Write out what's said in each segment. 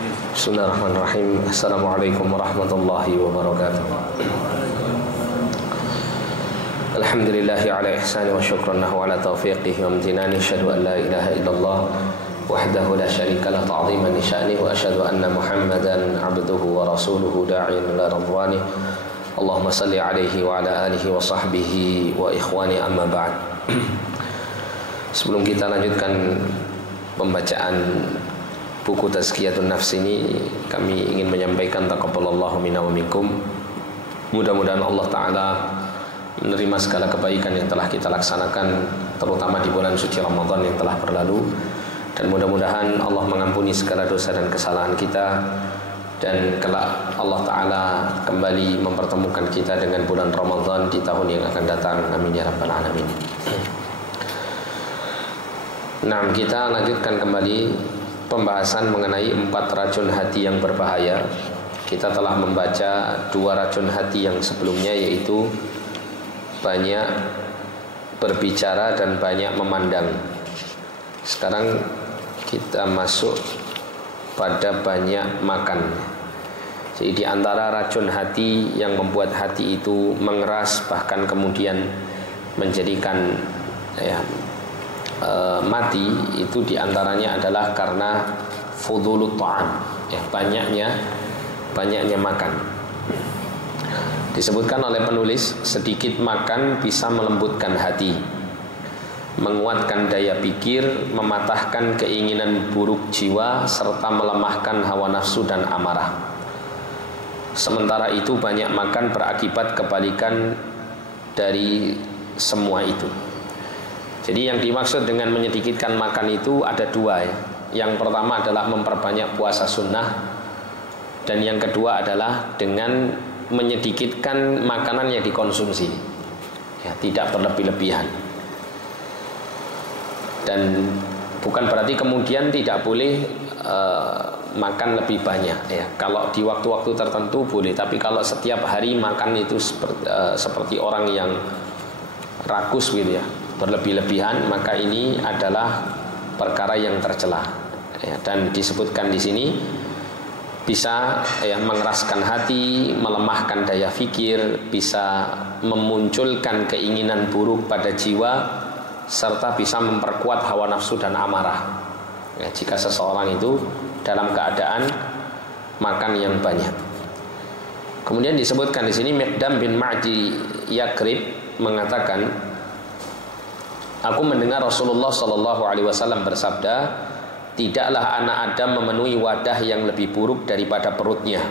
Bismillahirrahmanirrahim. Assalamualaikum warahmatullahi wabarakatuh. Alhamdulillahi ala ihsani wa syukran lahu ala taufiqihi wa amtinani. Asyhadu an la ilaha illallah wahdahu la syarika lah ta'ziman li sya'nihi wa asyhadu anna Muhammadan abduhu wa rasuluhu da'iyan ila ridwanihi. Allahumma salli alaihi wa ala alihi wa sahbihi wa ikhwani, amma ba'd. Sebelum kita lanjutkan pembacaan buku Tazkiyatun Nafs ini, kami ingin menyampaikan taqabbalallahu minna wa minkum. Mudah-mudahan Allah Ta'ala menerima segala kebaikan yang telah kita laksanakan, terutama di bulan suci Ramadan yang telah berlalu. Dan mudah-mudahan Allah mengampuni segala dosa dan kesalahan kita, dan kelak Allah Ta'ala kembali mempertemukan kita dengan bulan Ramadan di tahun yang akan datang. Amin ya rabbal alamin. Nah, kita lanjutkan kembali pembahasan mengenai 4 racun hati yang berbahaya. Kita telah membaca 2 racun hati yang sebelumnya, yaitu banyak berbicara dan banyak memandang. Sekarang kita masuk pada banyak makan. Jadi di antara racun hati yang membuat hati itu mengeras, bahkan kemudian menjadikan mati, itu diantaranya adalah karena fudulut ta'am, banyaknya makan. Disebutkan oleh penulis, sedikit makan bisa melembutkan hati, menguatkan daya pikir, mematahkan keinginan buruk jiwa, serta melemahkan hawa nafsu dan amarah. Sementara itu banyak makan berakibat kebalikan dari semua itu. Jadi yang dimaksud dengan menyedikitkan makan itu ada 2 ya. Yang pertama adalah memperbanyak puasa sunnah, dan yang kedua adalah dengan menyedikitkan makanan yang dikonsumsi, ya, tidak berlebih-lebihan. Dan bukan berarti kemudian tidak boleh makan lebih banyak ya. Kalau di waktu-waktu tertentu boleh, tapi kalau setiap hari makan itu seperti orang yang rakus gitu ya, berlebih-lebihan, maka ini adalah perkara yang tercela ya. Dan disebutkan di sini bisa mengeraskan hati, melemahkan daya fikir, bisa memunculkan keinginan buruk pada jiwa, serta bisa memperkuat hawa nafsu dan amarah ya, jika seseorang itu dalam keadaan makan yang banyak. Kemudian disebutkan di sini Miqdam bin Ma'di Yakrib mengatakan, aku mendengar Rasulullah SAW bersabda, tidaklah anak Adam memenuhi wadah yang lebih buruk daripada perutnya.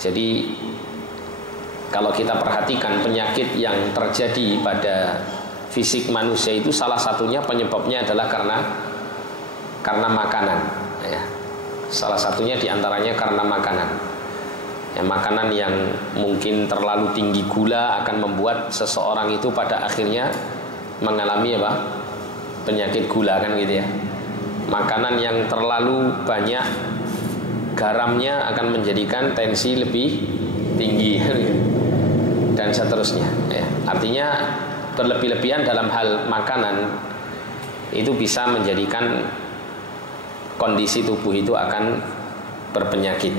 Jadi kalau kita perhatikan penyakit yang terjadi pada fisik manusia itu, salah satunya penyebabnya adalah karena makanan ya. Salah satunya diantaranya karena makanan ya, makanan yang mungkin terlalu tinggi gula akan membuat seseorang itu pada akhirnya mengalami penyakit gula kan gitu ya. Makanan yang terlalu banyak garamnya akan menjadikan tensi lebih tinggi dan seterusnya ya. Artinya berlebih-lebihan dalam hal makanan itu bisa menjadikan kondisi tubuh itu akan berpenyakit.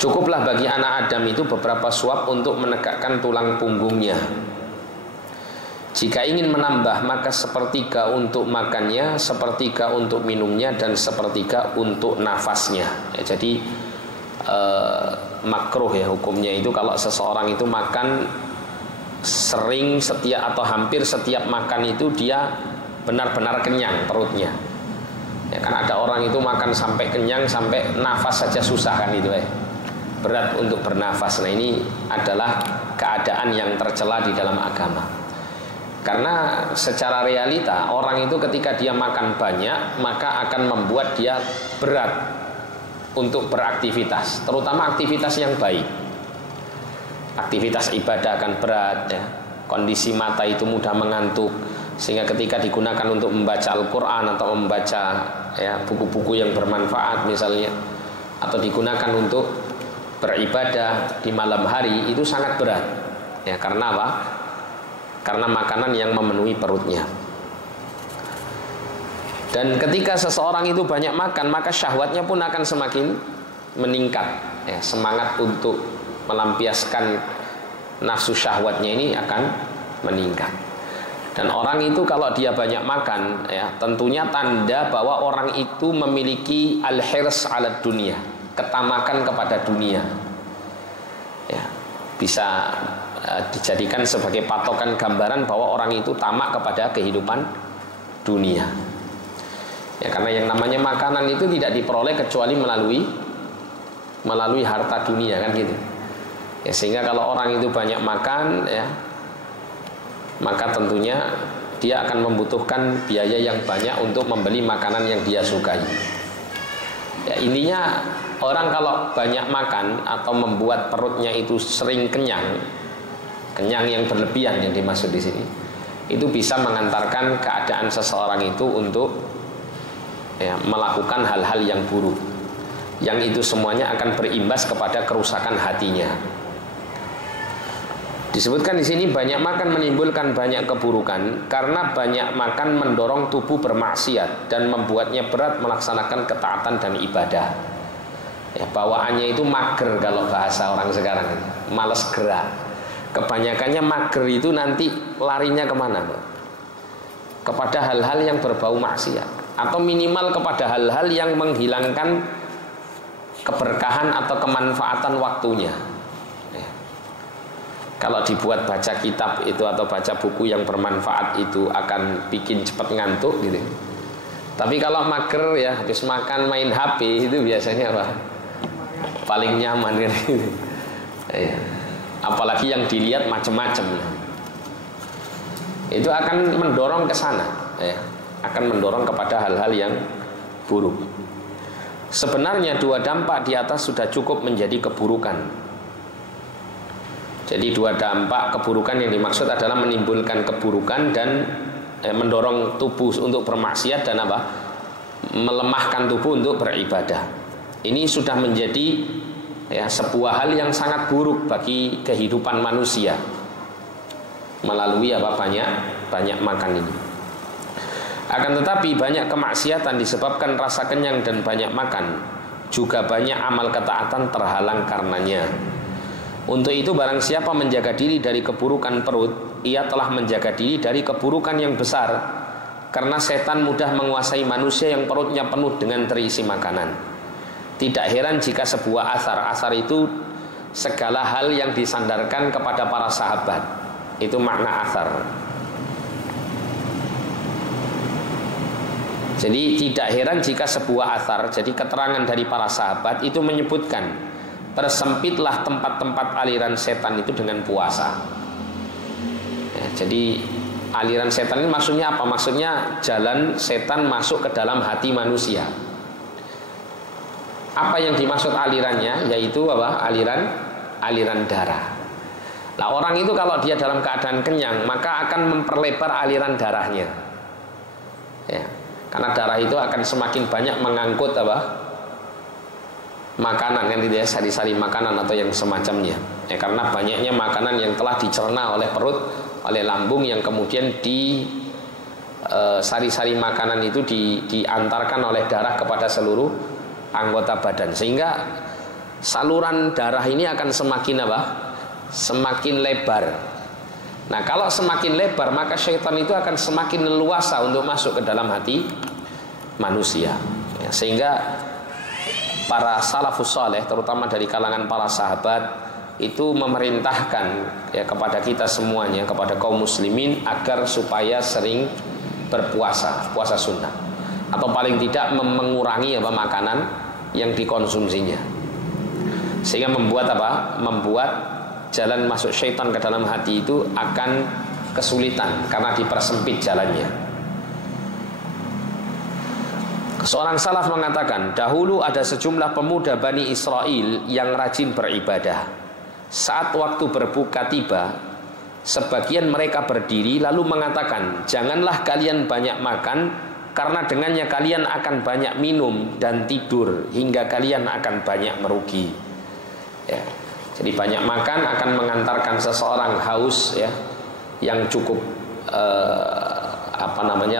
Cukuplah bagi anak Adam itu beberapa suap untuk menegakkan tulang punggungnya. Jika ingin menambah, maka sepertiga untuk makannya, sepertiga untuk minumnya, dan sepertiga untuk nafasnya ya. Jadi makruh ya hukumnya itu kalau seseorang itu makan sering, setiap atau hampir setiap makan itu dia benar-benar kenyang perutnya ya. Kan ada orang itu makan sampai kenyang, sampai nafas saja susah kan itu ya, berat untuk bernafas. Nah, ini adalah keadaan yang tercela di dalam agama. Karena secara realita orang itu ketika dia makan banyak, maka akan membuat dia berat untuk beraktivitas, terutama aktivitas yang baik. Aktivitas ibadah akan berat ya. Kondisi mata itu mudah mengantuk, sehingga ketika digunakan untuk membaca Al-Quran atau membaca buku-buku yang bermanfaat misalnya, atau digunakan untuk beribadah di malam hari, itu sangat berat ya. Karena apa? Karena makanan yang memenuhi perutnya. Dan ketika seseorang itu banyak makan, maka syahwatnya pun akan semakin meningkat, ya, semangat untuk melampiaskan nafsu syahwatnya ini akan meningkat. Dan orang itu kalau dia banyak makan, ya, tentunya tanda bahwa orang itu memiliki al-hirs 'ala dunia, ketamakan kepada dunia. Ya, bisa dijadikan sebagai patokan gambaran bahwa orang itu tamak kepada kehidupan dunia. Ya, karena yang namanya makanan itu tidak diperoleh kecuali melalui harta dunia, kan gitu. Ya, sehingga kalau orang itu banyak makan, ya, maka tentunya dia akan membutuhkan biaya yang banyak untuk membeli makanan yang dia sukai. Ya, intinya orang kalau banyak makan atau membuat perutnya itu sering kenyang yang berlebihan yang dimaksud di sini, itu bisa mengantarkan keadaan seseorang itu untuk, ya, melakukan hal-hal yang buruk, yang itu semuanya akan berimbas kepada kerusakan hatinya. Disebutkan di sini banyak makan menimbulkan banyak keburukan, karena banyak makan mendorong tubuh bermaksiat dan membuatnya berat melaksanakan ketaatan dan ibadah. Ya, bawaannya itu mager kalau bahasa orang sekarang, malas gerak. Kebanyakannya mager itu nanti larinya kemana, Pak? Kepada hal-hal yang berbau maksiat, atau minimal kepada hal-hal yang menghilangkan keberkahan atau kemanfaatan waktunya. Ya. Kalau dibuat baca kitab itu atau baca buku yang bermanfaat itu akan bikin cepat ngantuk gitu. Tapi kalau mager, ya, habis makan main HP itu biasanya apa? Paling nyaman gitu. Ya. Apalagi yang dilihat macam-macam, itu akan mendorong ke sana, ya, akan mendorong kepada hal-hal yang buruk. Sebenarnya dua dampak di atas sudah cukup menjadi keburukan. Jadi dua dampak keburukan yang dimaksud adalah menimbulkan keburukan dan mendorong tubuh untuk bermaksiat dan apa? Melemahkan tubuh untuk beribadah. Ini sudah menjadi, ya, sebuah hal yang sangat buruk bagi kehidupan manusia melalui apa? Banyak makan ini. Akan tetapi banyak kemaksiatan disebabkan rasa kenyang dan banyak makan, juga banyak amal ketaatan terhalang karenanya. Untuk itu barang siapa menjaga diri dari keburukan perut, ia telah menjaga diri dari keburukan yang besar, karena setan mudah menguasai manusia yang perutnya penuh dengan terisi makanan. Tidak heran jika sebuah asar itu segala hal yang disandarkan kepada para sahabat. Itu makna asar. Jadi tidak heran jika sebuah asar, jadi keterangan dari para sahabat itu menyebutkan, persempitlah tempat-tempat aliran setan itu dengan puasa. Ya, jadi aliran setan ini maksudnya apa? Maksudnya jalan setan masuk ke dalam hati manusia. Apa yang dimaksud alirannya? Yaitu apa? Aliran darah. Nah, orang itu kalau dia dalam keadaan kenyang, maka akan memperlebar aliran darahnya. Ya, karena darah itu akan semakin banyak mengangkut apa? Makanan, kan gitu ya, sari-sari makanan atau yang semacamnya. Ya, karena banyaknya makanan yang telah dicerna oleh perut, oleh lambung, yang kemudian sari-sari makanan itu diantarkan oleh darah kepada seluruh anggota badan, sehingga saluran darah ini akan semakin apa? Semakin lebar. Nah, kalau semakin lebar, maka syaitan itu akan semakin leluasa untuk masuk ke dalam hati manusia. Ya, sehingga para salafus saleh, terutama dari kalangan para sahabat, itu memerintahkan, ya, kepada kita semuanya, kepada kaum muslimin, agar supaya sering berpuasa, puasa sunnah, atau paling tidak mengurangi apa? Makanan yang dikonsumsinya, sehingga membuat apa? Membuat jalan masuk syaitan ke dalam hati itu akan kesulitan karena dipersempit jalannya. Seorang salaf mengatakan, dahulu ada sejumlah pemuda Bani Israel yang rajin beribadah. Saat waktu berbuka tiba, sebagian mereka berdiri lalu mengatakan, janganlah kalian banyak makan, karena dengannya kalian akan banyak minum dan tidur hingga kalian akan banyak merugi. Ya. Jadi banyak makan akan mengantarkan seseorang haus, ya, yang cukup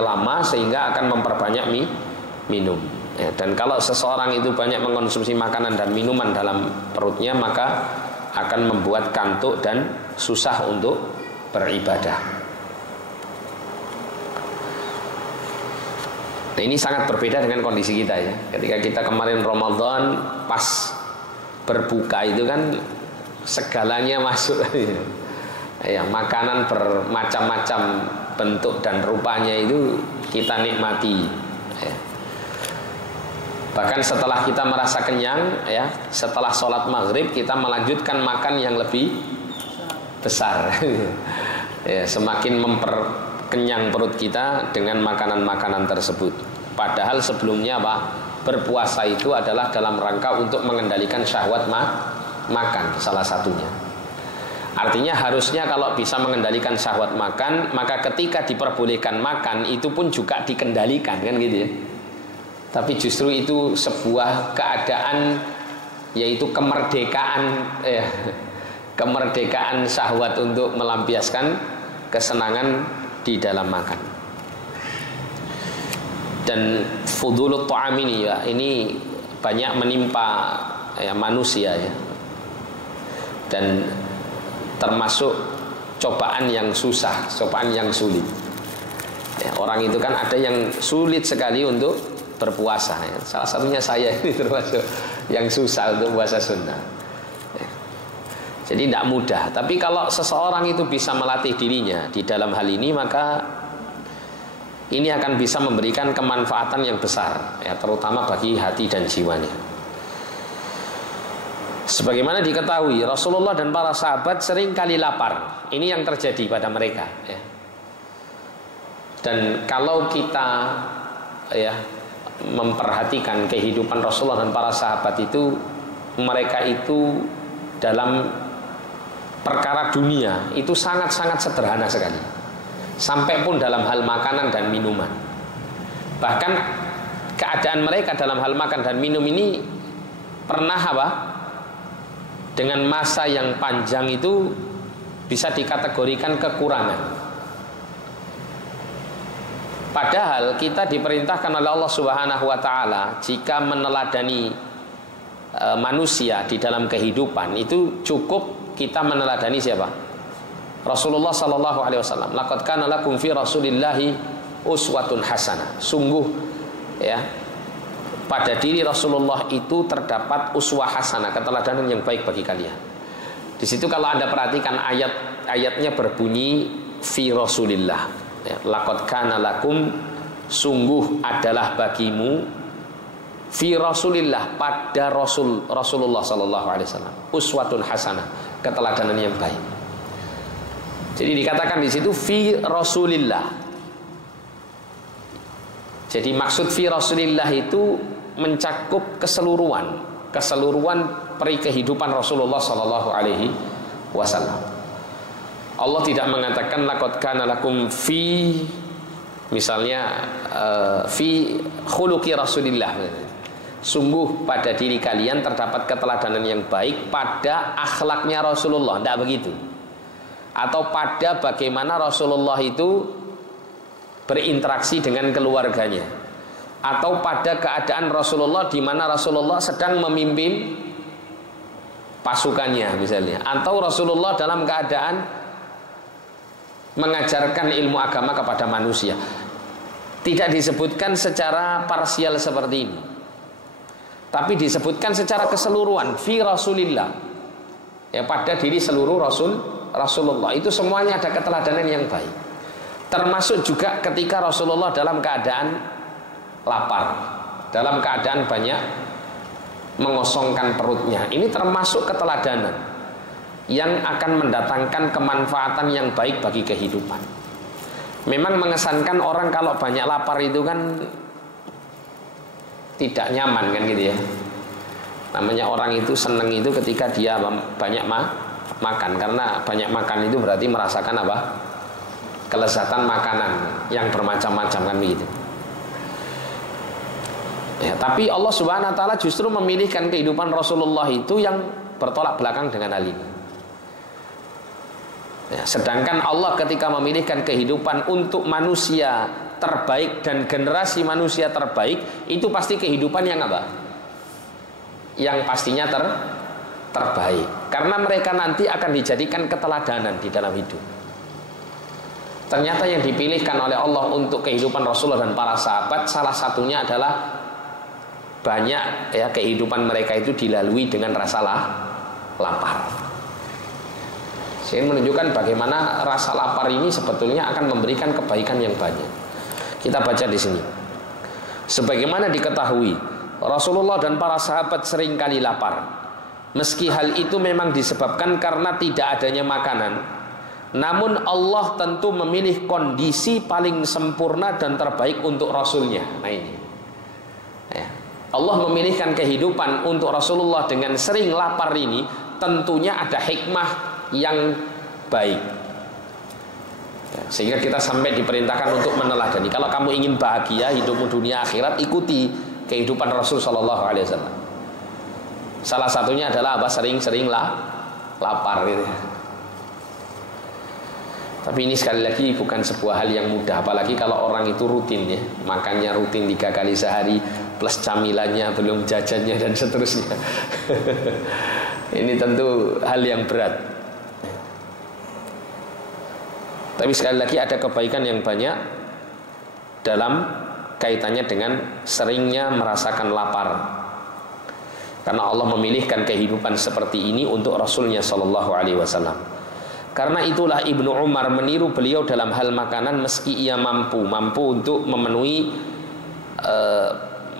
lama sehingga akan memperbanyak minum. Ya, dan kalau seseorang itu banyak mengkonsumsi makanan dan minuman dalam perutnya, maka akan membuat kantuk dan susah untuk beribadah. Nah, ini sangat berbeda dengan kondisi kita ya. Ketika kita kemarin Ramadan pas berbuka itu kan segalanya masuk ya, makanan bermacam-macam bentuk dan rupanya itu kita nikmati ya. Bahkan setelah kita merasa kenyang ya, setelah sholat maghrib kita melanjutkan makan yang lebih besar ya, semakin memperkenyang perut kita dengan makanan-makanan tersebut. Padahal sebelumnya berpuasa itu adalah dalam rangka untuk mengendalikan syahwat makan salah satunya. Artinya harusnya kalau bisa mengendalikan syahwat makan, maka ketika diperbolehkan makan itu pun juga dikendalikan kan gitu ya. Tapi justru itu sebuah keadaan, yaitu kemerdekaan ya, kemerdekaan syahwat untuk melampiaskan kesenangan di dalam makan. Dan fudulut ta'am ini ya, ini banyak menimpa ya, manusia ya. Dan termasuk cobaan yang susah, cobaan yang sulit ya, orang itu kan ada yang sulit sekali untuk berpuasa ya. Salah satunya saya ini termasuk yang susah untuk puasa sunnah ya. Jadi tidak mudah. Tapi kalau seseorang itu bisa melatih dirinya di dalam hal ini, maka ini akan bisa memberikan kemanfaatan yang besar ya, terutama bagi hati dan jiwanya. Sebagaimana diketahui, Rasulullah dan para sahabat sering kali lapar. Ini yang terjadi pada mereka ya. Dan kalau kita ya memperhatikan kehidupan Rasulullah dan para sahabat itu, mereka itu dalam perkara dunia itu sangat-sangat sederhana sekali. Sampai pun dalam hal makanan dan minuman. Bahkan keadaan mereka dalam hal makan dan minum ini pernah dengan masa yang panjang itu bisa dikategorikan kekurangan. Padahal kita diperintahkan oleh Allah Subhanahu wa taala jika meneladani manusia di dalam kehidupan itu cukup kita meneladani siapa? Rasulullah sallallahu alaihi wasallam. Laqad kana lakum fi Rasulillahi uswatun hasanah. Sungguh ya, pada diri Rasulullah itu terdapat uswah hasanah, keteladanan yang baik bagi kalian. Di situ kalau Anda perhatikan ayatnya berbunyi fi Rasulillah. Ya, laqad kana lakum, sungguh adalah bagimu, fi Rasulillah, pada Rasulullah sallallahu alaihi wasallam, uswatun hasanah, keteladanan yang baik. Jadi dikatakan di situ fi Rasulillah. Jadi maksud fi Rasulillah itu mencakup keseluruhan peri kehidupan Rasulullah sallallahu alaihi wasallam. Allah tidak mengatakan laqad kana lakum fi, misalnya fi khuluqi Rasulillah. Sungguh pada diri kalian terdapat keteladanan yang baik pada akhlaknya Rasulullah. Tidak begitu. Atau pada bagaimana Rasulullah itu berinteraksi dengan keluarganya, atau pada keadaan Rasulullah di mana Rasulullah sedang memimpin pasukannya misalnya, atau Rasulullah dalam keadaan mengajarkan ilmu agama kepada manusia. Tidak disebutkan secara parsial seperti ini, tapi disebutkan secara keseluruhan fi Rasulillah ya, pada diri seluruh Rasulullah itu semuanya ada keteladanan yang baik. Termasuk juga ketika Rasulullah dalam keadaan lapar, dalam keadaan banyak mengosongkan perutnya. Ini termasuk keteladanan yang akan mendatangkan kemanfaatan yang baik bagi kehidupan. Memang mengesankan orang kalau banyak lapar itu kan tidak nyaman kan gitu ya. Namanya orang itu seneng itu ketika dia banyak makan, karena banyak makan itu berarti merasakan kelezatan makanan yang bermacam-macam kan begitu. Ya, tapi Allah Subhanahu wa taala justru memilihkan kehidupan Rasulullah itu yang bertolak belakang dengan hal ini. Ya, sedangkan Allah ketika memilihkan kehidupan untuk manusia terbaik dan generasi manusia terbaik, itu pasti kehidupan yang apa? Yang pastinya terbaik. Karena mereka nanti akan dijadikan keteladanan di dalam hidup. Ternyata yang dipilihkan oleh Allah untuk kehidupan Rasulullah dan para sahabat, salah satunya adalah banyak ya kehidupan mereka itu dilalui dengan rasa lapar. Saya menunjukkan bagaimana rasa lapar ini sebetulnya akan memberikan kebaikan yang banyak. Kita baca di sini. Sebagaimana diketahui, Rasulullah dan para sahabat seringkali lapar. Meski hal itu memang disebabkan karena tidak adanya makanan, namun Allah tentu memilih kondisi paling sempurna dan terbaik untuk Rasulnya. Nah ini ya. Allah memilihkan kehidupan untuk Rasulullah dengan sering lapar ini, tentunya ada hikmah yang baik ya, sehingga kita sampai diperintahkan untuk meneladani. Kalau kamu ingin bahagia hidupmu dunia akhirat, ikuti kehidupan Rasul Shallallahu Alaihi Wasallam. Salah satunya adalah apa? Sering-sering lapar gitu ya. Tapi ini sekali lagi bukan sebuah hal yang mudah, apalagi kalau orang itu rutin ya, makannya rutin 3 kali sehari plus camilannya, belum jajannya dan seterusnya. Ini tentu hal yang berat. Tapi sekali lagi ada kebaikan yang banyak dalam kaitannya dengan seringnya merasakan lapar. Karena Allah memilihkan kehidupan seperti ini untuk Rasulnya Shallallahu Alaihi Wasallam. Karena itulah Ibnu Umar meniru beliau dalam hal makanan, meski ia mampu untuk memenuhi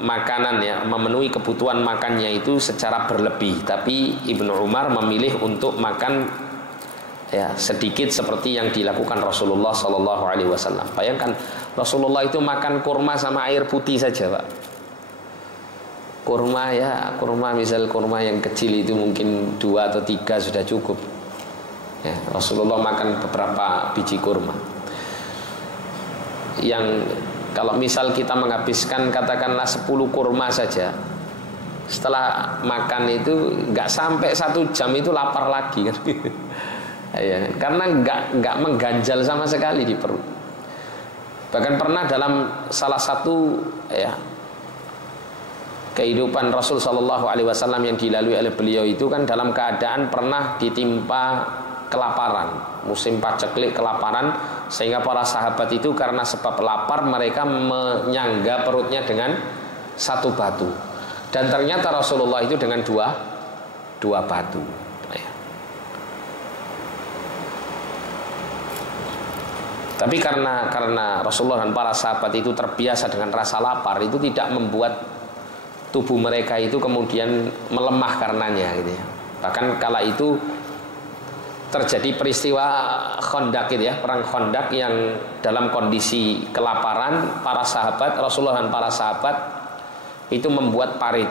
makanan ya, memenuhi kebutuhan makannya itu secara berlebih. Tapi Ibnu Umar memilih untuk makan ya sedikit seperti yang dilakukan Rasulullah Sallallahu Alaihi Wasallam. Bayangkan Rasulullah itu makan kurma sama air putih saja, Pak. Kurma ya, kurma misal kurma yang kecil itu mungkin 2 atau 3 sudah cukup. Ya, Rasulullah makan beberapa biji kurma. Yang kalau misal kita menghabiskan katakanlah 10 kurma saja, setelah makan itu nggak sampai 1 jam itu lapar lagi kan? Ya, karena nggak mengganjal sama sekali di perut. Bahkan pernah dalam salah satu ya kehidupan Rasul Shallallahu Alaihi Wasallam yang dilalui oleh beliau itu kan dalam keadaan pernah ditimpa kelaparan, musim paceklik, kelaparan, sehingga para sahabat itu karena sebab lapar mereka menyangga perutnya dengan 1 batu, dan ternyata Rasulullah itu dengan dua batu. Tapi karena Rasulullah dan para sahabat itu terbiasa dengan rasa lapar, itu tidak membuat tubuh mereka itu kemudian melemah karenanya gitu ya. Bahkan kala itu terjadi peristiwa Khandaq gitu ya, perang Khandaq yang dalam kondisi kelaparan para sahabat, Rasulullah dan para sahabat itu membuat parit.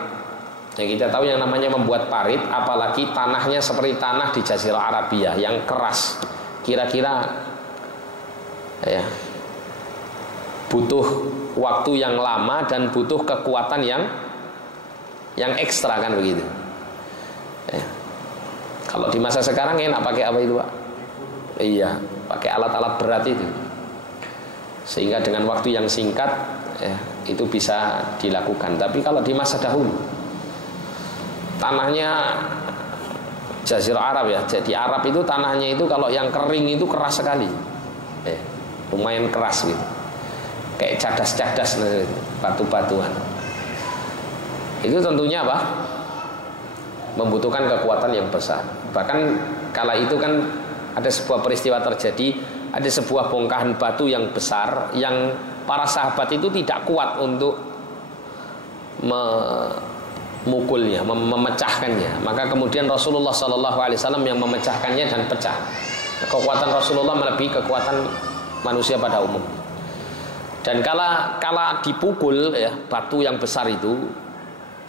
Ya, kita tahu yang namanya membuat parit, apalagi tanahnya seperti tanah di Jazirah Arabia yang keras. Kira-kira ya butuh waktu yang lama dan butuh kekuatan yang ekstra kan begitu ya. Kalau di masa sekarang enak pakai apa itu, Pak? Iya, pakai alat-alat berat itu, sehingga dengan waktu yang singkat ya, itu bisa dilakukan. Tapi kalau di masa dahulu tanahnya Jazirah Arab ya, di Arab itu tanahnya itu kalau yang kering itu keras sekali ya, lumayan keras gitu, kayak cadas-cadas batu-batuan. Itu tentunya apa? Membutuhkan kekuatan yang besar. Bahkan kala itu kan ada sebuah peristiwa terjadi, ada sebuah bongkahan batu yang besar yang para sahabat itu tidak kuat untuk memukulnya, memecahkannya. Maka kemudian Rasulullah SAW yang memecahkannya dan pecah. Kekuatan Rasulullah melebihi kekuatan manusia pada umum. Dan kala dipukul ya, batu yang besar itu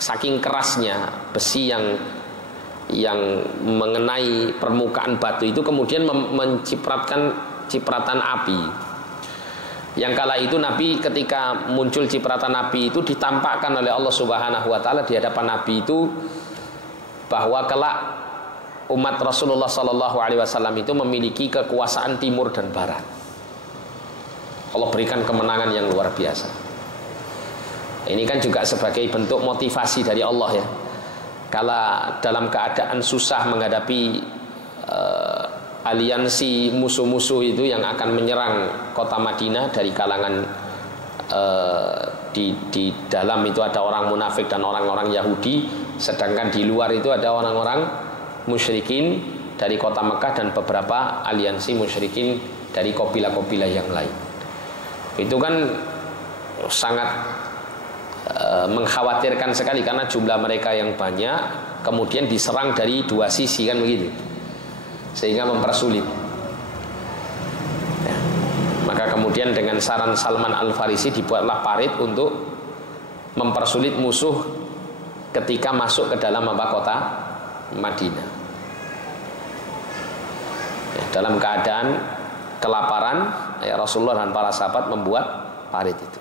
saking kerasnya besi yang mengenai permukaan batu itu kemudian mencipratkan cipratan api. Yang kala itu Nabi ketika muncul cipratan api itu ditampakkan oleh Allah Subhanahu wa taala di hadapan Nabi itu bahwa kelak umat Rasulullah Sallallahu Alaihi Wasallam itu memiliki kekuasaan timur dan barat. Allah berikan kemenangan yang luar biasa. Ini kan juga sebagai bentuk motivasi dari Allah ya. Kala dalam keadaan susah menghadapi aliansi musuh-musuh itu yang akan menyerang kota Madinah dari kalangan di dalam itu ada orang munafik dan orang-orang Yahudi, sedangkan di luar itu ada orang-orang musyrikin dari kota Mekah dan beberapa aliansi musyrikin dari kabilah-kabilah yang lain. Itu kan sangat mengkhawatirkan sekali karena jumlah mereka yang banyak, kemudian diserang dari dua sisi kan begitu, sehingga mempersulit ya. Maka kemudian dengan saran Salman Al-Farisi dibuatlah parit untuk mempersulit musuh ketika masuk ke dalam kota Madinah ya, dalam keadaan kelaparan ya, Rasulullah dan para sahabat membuat parit itu.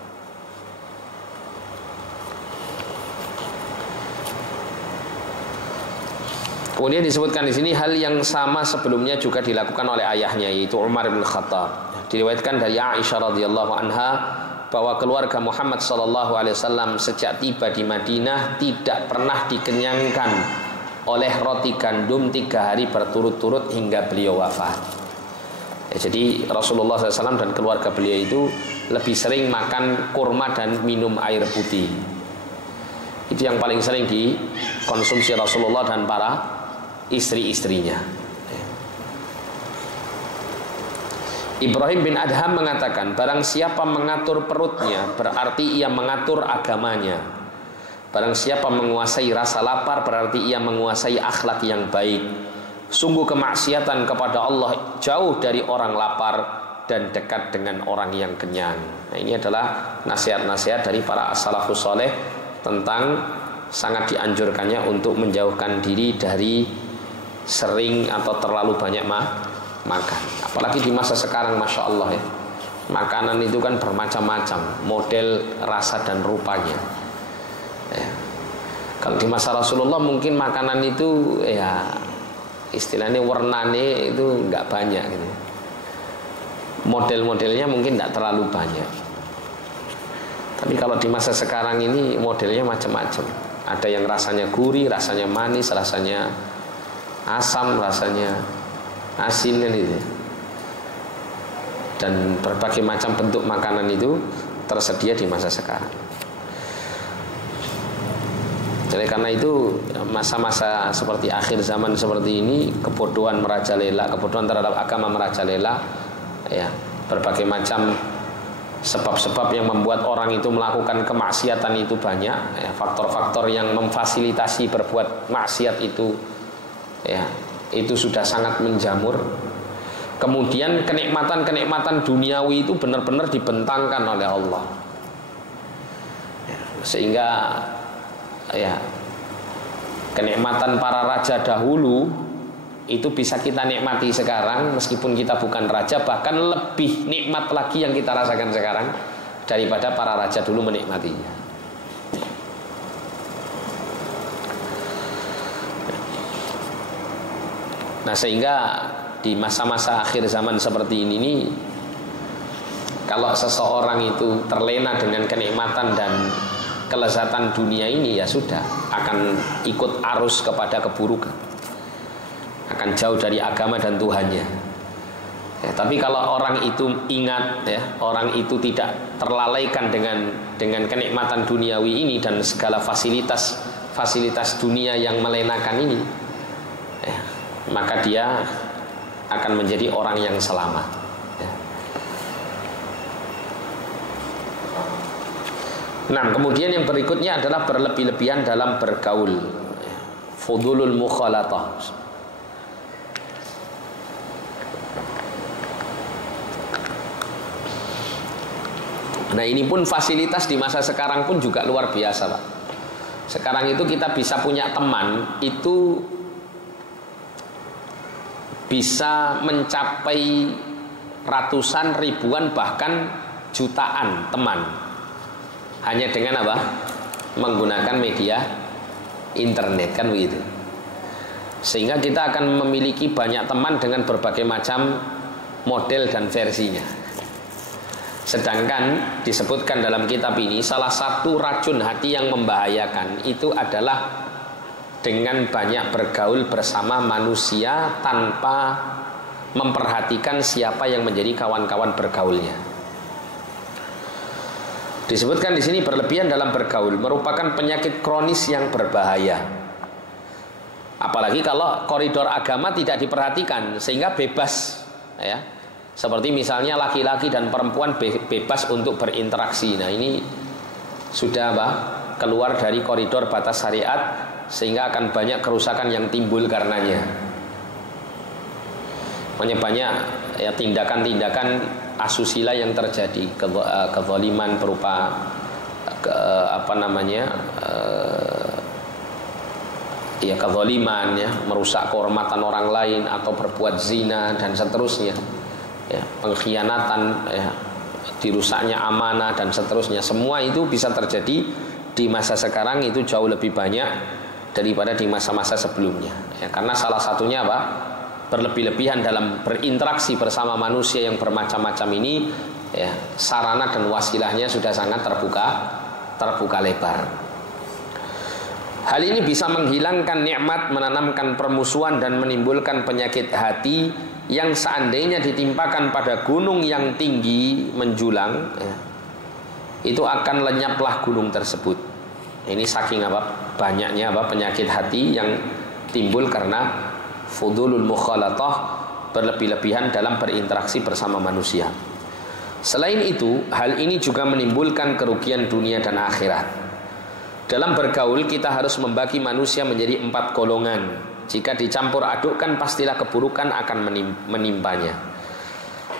Kemudian disebutkan di sini hal yang sama sebelumnya juga dilakukan oleh ayahnya yaitu Umar bin Khattab. Diriwayatkan dari Aisyah radhiyallahu anha bahwa keluarga Muhammad sallallahu alaihi wasallam sejak tiba di Madinah tidak pernah dikenyangkan oleh roti gandum 3 hari berturut-turut hingga beliau wafat. Ya, jadi Rasulullah SAW dan keluarga beliau itu lebih sering makan kurma dan minum air putih. Itu yang paling sering dikonsumsi Rasulullah dan para istri-istrinya. Ibrahim bin Adham mengatakan, barang siapa mengatur perutnya berarti ia mengatur agamanya. Barang siapa menguasai rasa lapar berarti ia menguasai akhlak yang baik. Sungguh kemaksiatan kepada Allah jauh dari orang lapar dan dekat dengan orang yang kenyang. Nah, ini adalah nasihat-nasihat dari para as-salafus saleh tentang sangat dianjurkannya untuk menjauhkan diri dari sering atau terlalu banyak makan. Apalagi di masa sekarang, Masya Allah ya, makanan itu kan bermacam-macam model, rasa dan rupanya ya. Kalau di masa Rasulullah mungkin makanan itu ya istilahnya warnanya itu nggak banyak gitu. Model-modelnya mungkin nggak terlalu banyak. Tapi kalau di masa sekarang ini modelnya macam-macam. Ada yang rasanya gurih, rasanya manis, rasanya asam, rasanya asin kan itu. Dan berbagai macam bentuk makanan itu tersedia di masa sekarang. Jadi karena itu masa-masa seperti akhir zaman seperti ini, kebodohan merajalela, kebodohan terhadap agama merajalela ya, berbagai macam sebab-sebab yang membuat orang itu melakukan kemaksiatan itu banyak ya, faktor-faktor yang memfasilitasi berbuat maksiat itu ya, itu sudah sangat menjamur. Kemudian kenikmatan-kenikmatan duniawi itu benar-benar dibentangkan oleh Allah ya, sehingga ya kenikmatan para raja dahulu itu bisa kita nikmati sekarang meskipun kita bukan raja, bahkan lebih nikmat lagi yang kita rasakan sekarang daripada para raja dulu menikmatinya. Nah, sehingga di masa-masa akhir zaman seperti ini nih, kalau seseorang itu terlena dengan kenikmatan dan kelezatan dunia ini, ya sudah akan ikut arus kepada keburukan, akan jauh dari agama dan Tuhannya ya. Tapi kalau orang itu ingat ya, orang itu tidak terlalaikan dengan kenikmatan duniawi ini dan segala fasilitas dunia yang melenakan ini ya, maka dia akan menjadi orang yang selamat ya. Nah, kemudian yang berikutnya adalah berlebih-lebihan dalam bergaul, fudulul mukhalatah. Nah, ini pun fasilitas di masa sekarang pun juga luar biasa, Pak. Sekarang itu kita bisa punya teman itu bisa mencapai ratusan, ribuan, bahkan jutaan teman hanya dengan apa? Menggunakan media internet, kan begitu. Sehingga kita akan memiliki banyak teman dengan berbagai macam model dan versinya. Sedangkan disebutkan dalam kitab ini, salah satu racun hati yang membahayakan itu adalah dengan banyak bergaul bersama manusia tanpa memperhatikan siapa yang menjadi kawan-kawan bergaulnya. Disebutkan di sini berlebihan dalam bergaul merupakan penyakit kronis yang berbahaya. Apalagi kalau koridor agama tidak diperhatikan sehingga bebas, ya. Seperti misalnya laki-laki dan perempuan bebas untuk berinteraksi. Nah, ini sudah keluar dari koridor batas syariat, sehingga akan banyak kerusakan yang timbul karenanya. Banyak ya tindakan-tindakan asusila yang terjadi, kezaliman berupa kezaliman, ya, merusak kehormatan orang lain atau berbuat zina dan seterusnya, ya, pengkhianatan, ya, dirusaknya amanah dan seterusnya. Semua itu bisa terjadi di masa sekarang itu jauh lebih banyak daripada di masa-masa sebelumnya, ya, karena salah satunya berlebih-lebihan dalam berinteraksi bersama manusia yang bermacam-macam ini, ya, sarana dan wasilahnya sudah sangat terbuka lebar. Hal ini bisa menghilangkan nikmat, menanamkan permusuhan dan menimbulkan penyakit hati yang seandainya ditimpakan pada gunung yang tinggi menjulang, ya, itu akan lenyaplah gunung tersebut. Ini saking banyaknya penyakit hati yang timbul karena fudulul mukhalatah, berlebih-lebihan dalam berinteraksi bersama manusia. Selain itu, hal ini juga menimbulkan kerugian dunia dan akhirat. Dalam bergaul kita harus membagi manusia menjadi 4 golongan. Jika dicampur adukkan pastilah keburukan akan menimpanya.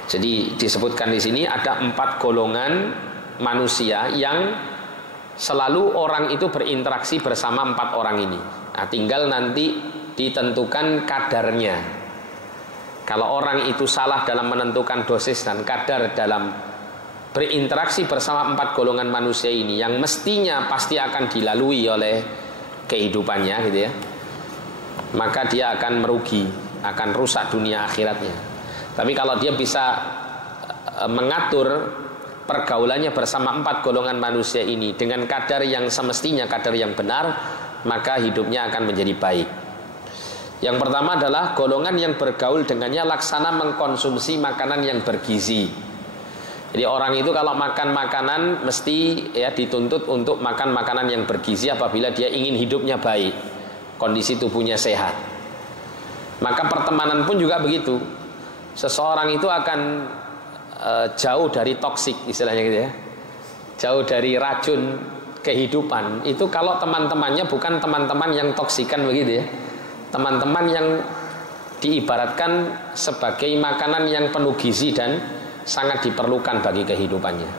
Jadi disebutkan di sini ada 4 golongan manusia yang selalu orang itu berinteraksi bersama 4 orang ini. Nah, tinggal nanti ditentukan kadarnya. Kalau orang itu salah dalam menentukan dosis dan kadar dalam berinteraksi bersama 4 golongan manusia ini, yang mestinya pasti akan dilalui oleh kehidupannya, gitu ya, maka dia akan merugi, akan rusak dunia akhiratnya. Tapi kalau dia bisa mengatur pergaulannya bersama 4 golongan manusia ini dengan kadar yang semestinya, kadar yang benar, maka hidupnya akan menjadi baik. Yang pertama adalah golongan yang bergaul dengannya laksana mengkonsumsi makanan yang bergizi. Jadi orang itu kalau makan makanan mesti, ya, dituntut untuk makan makanan yang bergizi apabila dia ingin hidupnya baik, kondisi tubuhnya sehat. Maka pertemanan pun juga begitu. Seseorang itu akan jauh dari toksik, istilahnya gitu, ya, jauh dari racun kehidupan. Itu kalau teman-temannya bukan teman-teman yang toksikan begitu, ya, teman-teman yang diibaratkan sebagai makanan yang penuh gizi dan sangat diperlukan bagi kehidupannya.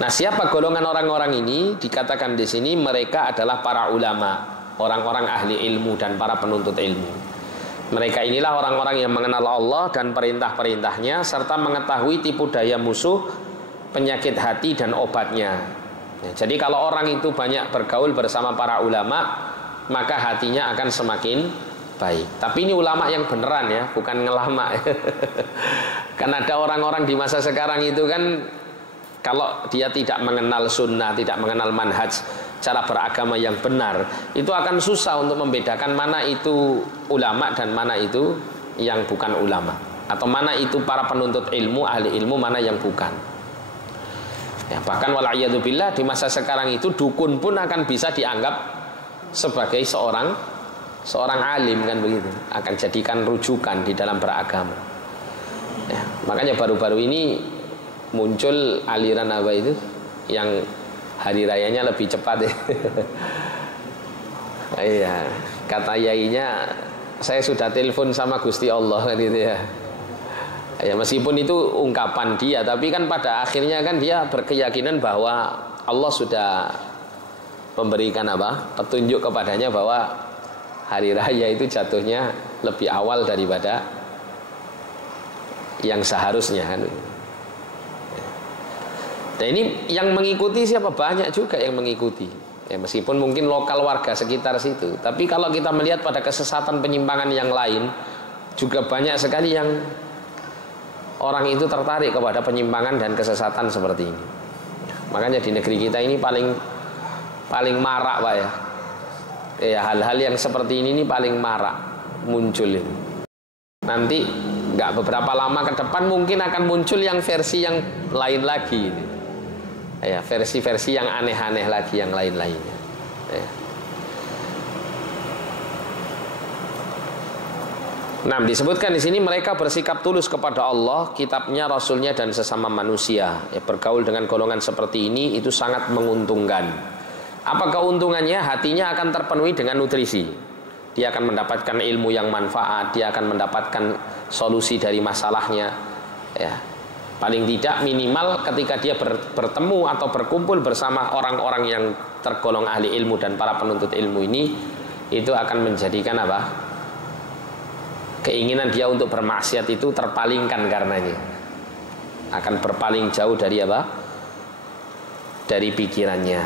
Nah, siapa golongan orang-orang ini? Dikatakan di sini mereka adalah para ulama, orang-orang ahli ilmu dan para penuntut ilmu. Mereka inilah orang-orang yang mengenal Allah dan perintah-perintahnya serta mengetahui tipu daya musuh, penyakit hati dan obatnya. Ya, jadi kalau orang itu banyak bergaul bersama para ulama, maka hatinya akan semakin baik. Tapi ini ulama yang beneran, ya, bukan ngelama. Kan ada orang-orang di masa sekarang itu kan, kalau dia tidak mengenal sunnah, tidak mengenal manhaj, cara beragama yang benar, itu akan susah untuk membedakan mana itu ulama dan mana itu yang bukan ulama, atau mana itu para penuntut ilmu, ahli ilmu, mana yang bukan. Ya, bahkan wala'iyadzubillah di masa sekarang itu dukun pun akan bisa dianggap sebagai seorang alim, kan begitu, akan jadikan rujukan di dalam beragama, ya. Makanya baru-baru ini muncul aliran apa itu yang hari rayanya lebih cepat, ya. Iya, kata yainya, saya sudah telepon sama Gusti Allah, kan gitu, ya. Ya, meskipun itu ungkapan dia, tapi kan pada akhirnya kan dia berkeyakinan bahwa Allah sudah memberikan petunjuk kepadanya bahwa hari raya itu jatuhnya lebih awal daripada yang seharusnya, kan. Dan ini yang mengikuti siapa? Banyak juga yang mengikuti. Ya, meskipun mungkin lokal warga sekitar situ, tapi kalau kita melihat pada kesesatan penyimpangan yang lain, juga banyak sekali yang orang itu tertarik kepada penyimpangan dan kesesatan seperti ini. Makanya di negeri kita ini paling marak, Pak ya. Ya, hal-hal yang seperti ini paling marak muncul ini. Nanti nggak beberapa lama ke depan mungkin akan muncul yang versi yang lain lagi ini. Ya, versi-versi yang aneh-aneh lagi yang lain-lainnya. Ya. Nah, disebutkan di sini mereka bersikap tulus kepada Allah, kitabnya, rasulnya, dan sesama manusia. Ya, bergaul dengan golongan seperti ini itu sangat menguntungkan. Apa keuntungannya? Hatinya akan terpenuhi dengan nutrisi. Dia akan mendapatkan ilmu yang manfaat, dia akan mendapatkan solusi dari masalahnya. Ya. Paling tidak minimal ketika dia bertemu atau berkumpul bersama orang-orang yang tergolong ahli ilmu dan para penuntut ilmu ini, itu akan menjadikan apa? Keinginan dia untuk bermaksiat itu terpalingkan karenanya. Akan berpaling jauh dari apa? Dari pikirannya.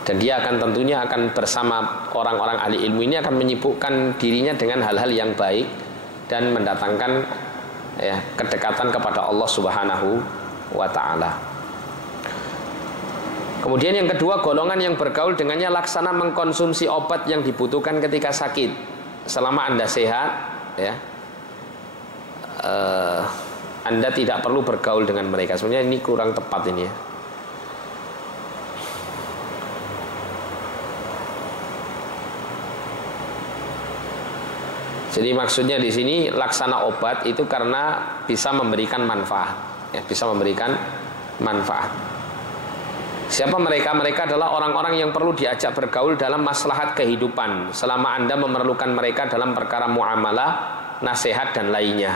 Dan dia akan tentunya akan bersama orang-orang ahli ilmu ini akan menyibukkan dirinya dengan hal-hal yang baik dan mendatangkan ya, kedekatan kepada Allah Subhanahu wa ta'ala. Kemudian yang kedua, golongan yang bergaul dengannya laksana mengkonsumsi obat yang dibutuhkan ketika sakit. Selama Anda sehat, ya, Anda tidak perlu bergaul dengan mereka. Sebenarnya ini kurang tepat ini ya. Jadi maksudnya di sini laksana obat itu karena bisa memberikan manfaat, ya, bisa memberikan manfaat. Siapa mereka? Mereka adalah orang-orang yang perlu diajak bergaul dalam maslahat kehidupan selama Anda memerlukan mereka dalam perkara muamalah, nasihat dan lainnya.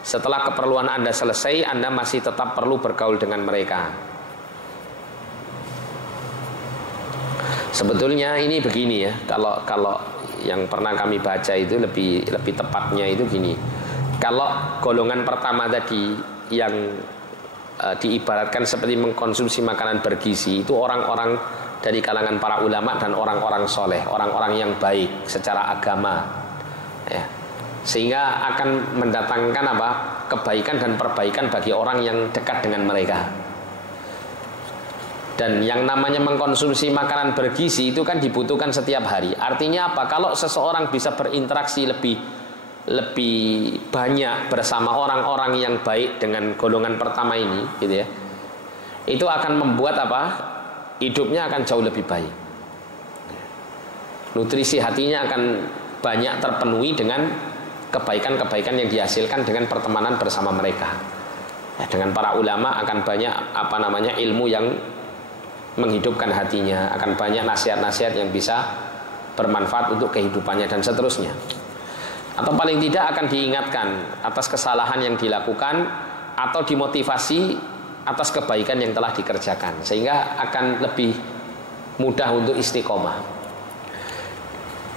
Setelah keperluan Anda selesai, Anda masih tetap perlu bergaul dengan mereka. Sebetulnya ini begini ya, kalau yang pernah kami baca itu lebih tepatnya itu gini. Kalau golongan pertama tadi yang diibaratkan seperti mengkonsumsi makanan bergizi, itu orang-orang dari kalangan para ulama dan orang-orang soleh, orang-orang yang baik secara agama, ya. Sehingga akan mendatangkan apa? Kebaikan dan perbaikan bagi orang yang dekat dengan mereka. Dan yang namanya mengkonsumsi makanan bergizi itu kan dibutuhkan setiap hari. Artinya apa? Kalau seseorang bisa berinteraksi lebih banyak bersama orang-orang yang baik dengan golongan pertama ini, gitu ya, itu akan membuat apa? Hidupnya akan jauh lebih baik. Nutrisi hatinya akan banyak terpenuhi dengan kebaikan-kebaikan yang dihasilkan dengan pertemanan bersama mereka. Ya, dengan para ulama akan banyak ilmu yang menghidupkan hatinya, akan banyak nasihat-nasihat yang bisa bermanfaat untuk kehidupannya dan seterusnya. Atau paling tidak akan diingatkan atas kesalahan yang dilakukan atau dimotivasi atas kebaikan yang telah dikerjakan, sehingga akan lebih mudah untuk istiqomah.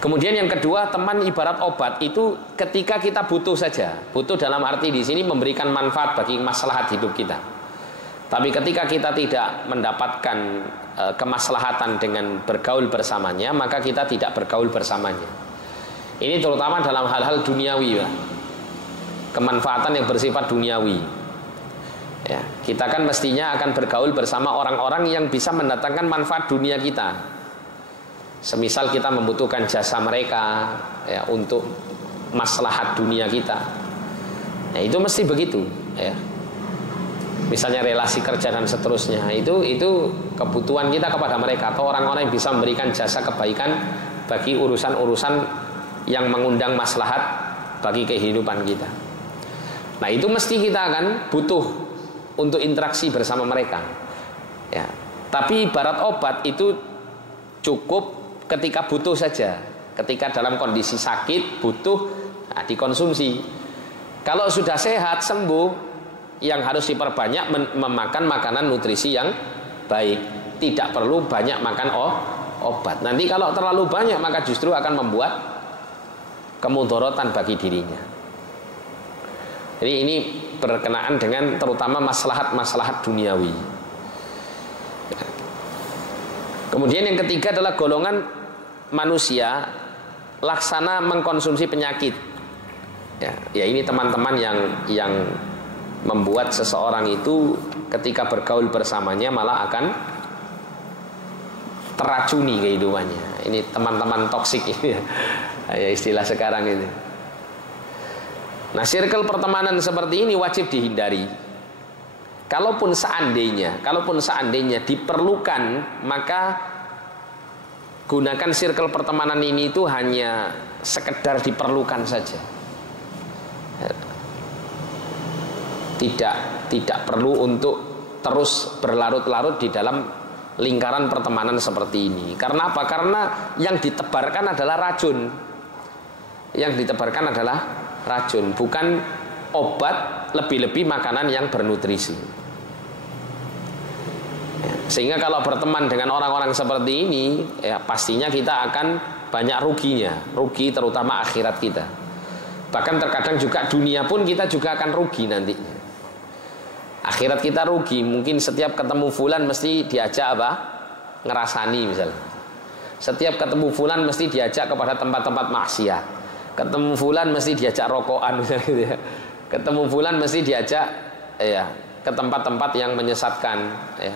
Kemudian yang kedua, teman ibarat obat itu ketika kita butuh saja. Butuh dalam arti di sini memberikan manfaat bagi maslahat hidup kita. Tapi ketika kita tidak mendapatkan kemaslahatan dengan bergaul bersamanya, maka kita tidak bergaul bersamanya. Ini terutama dalam hal-hal duniawi, ya. Kemanfaatan yang bersifat duniawi. Ya, kita kan mestinya akan bergaul bersama orang-orang yang bisa mendatangkan manfaat dunia kita. Semisal kita membutuhkan jasa mereka, ya, untuk maslahat dunia kita. Ya, itu mesti begitu, ya. Misalnya relasi kerja dan seterusnya, itu kebutuhan kita kepada mereka atau orang-orang yang bisa memberikan jasa kebaikan bagi urusan-urusan yang mengundang maslahat bagi kehidupan kita. Nah, itu mesti kita akan butuh untuk interaksi bersama mereka, ya. Tapi ibarat obat itu cukup ketika butuh saja, ketika dalam kondisi sakit butuh, nah, dikonsumsi. Kalau sudah sehat sembuh, yang harus diperbanyak memakan makanan nutrisi yang baik. Tidak perlu banyak makan obat. Nanti kalau terlalu banyak maka justru akan membuat kemudorotan bagi dirinya. Jadi ini berkenaan dengan terutama maslahat-maslahat duniawi. Kemudian yang ketiga adalah golongan manusia laksana mengkonsumsi penyakit. Ya ini teman-teman yang membuat seseorang itu ketika bergaul bersamanya malah akan teracuni kehidupannya. Ini teman-teman toksik ini ya istilah sekarang ini. Nah, circle pertemanan seperti ini wajib dihindari. Kalaupun seandainya diperlukan, maka gunakan circle pertemanan ini itu hanya sekedar diperlukan saja. Tidak perlu untuk terus berlarut-larut di dalam lingkaran pertemanan seperti ini. Karena apa? Karena yang ditebarkan adalah racun. Yang ditebarkan adalah racun, bukan obat, lebih-lebih makanan yang bernutrisi. Sehingga kalau berteman dengan orang-orang seperti ini, ya pastinya kita akan banyak ruginya, rugi terutama akhirat kita. Bahkan terkadang juga dunia pun kita juga akan rugi nantinya. Akhirat kita rugi, mungkin setiap ketemu fulan mesti diajak apa? Ngerasani misalnya. Setiap ketemu fulan mesti diajak kepada tempat-tempat maksiat. Ketemu fulan mesti diajak rokokan misalnya gitu ya. Ketemu fulan mesti diajak ya ke tempat-tempat yang menyesatkan ya.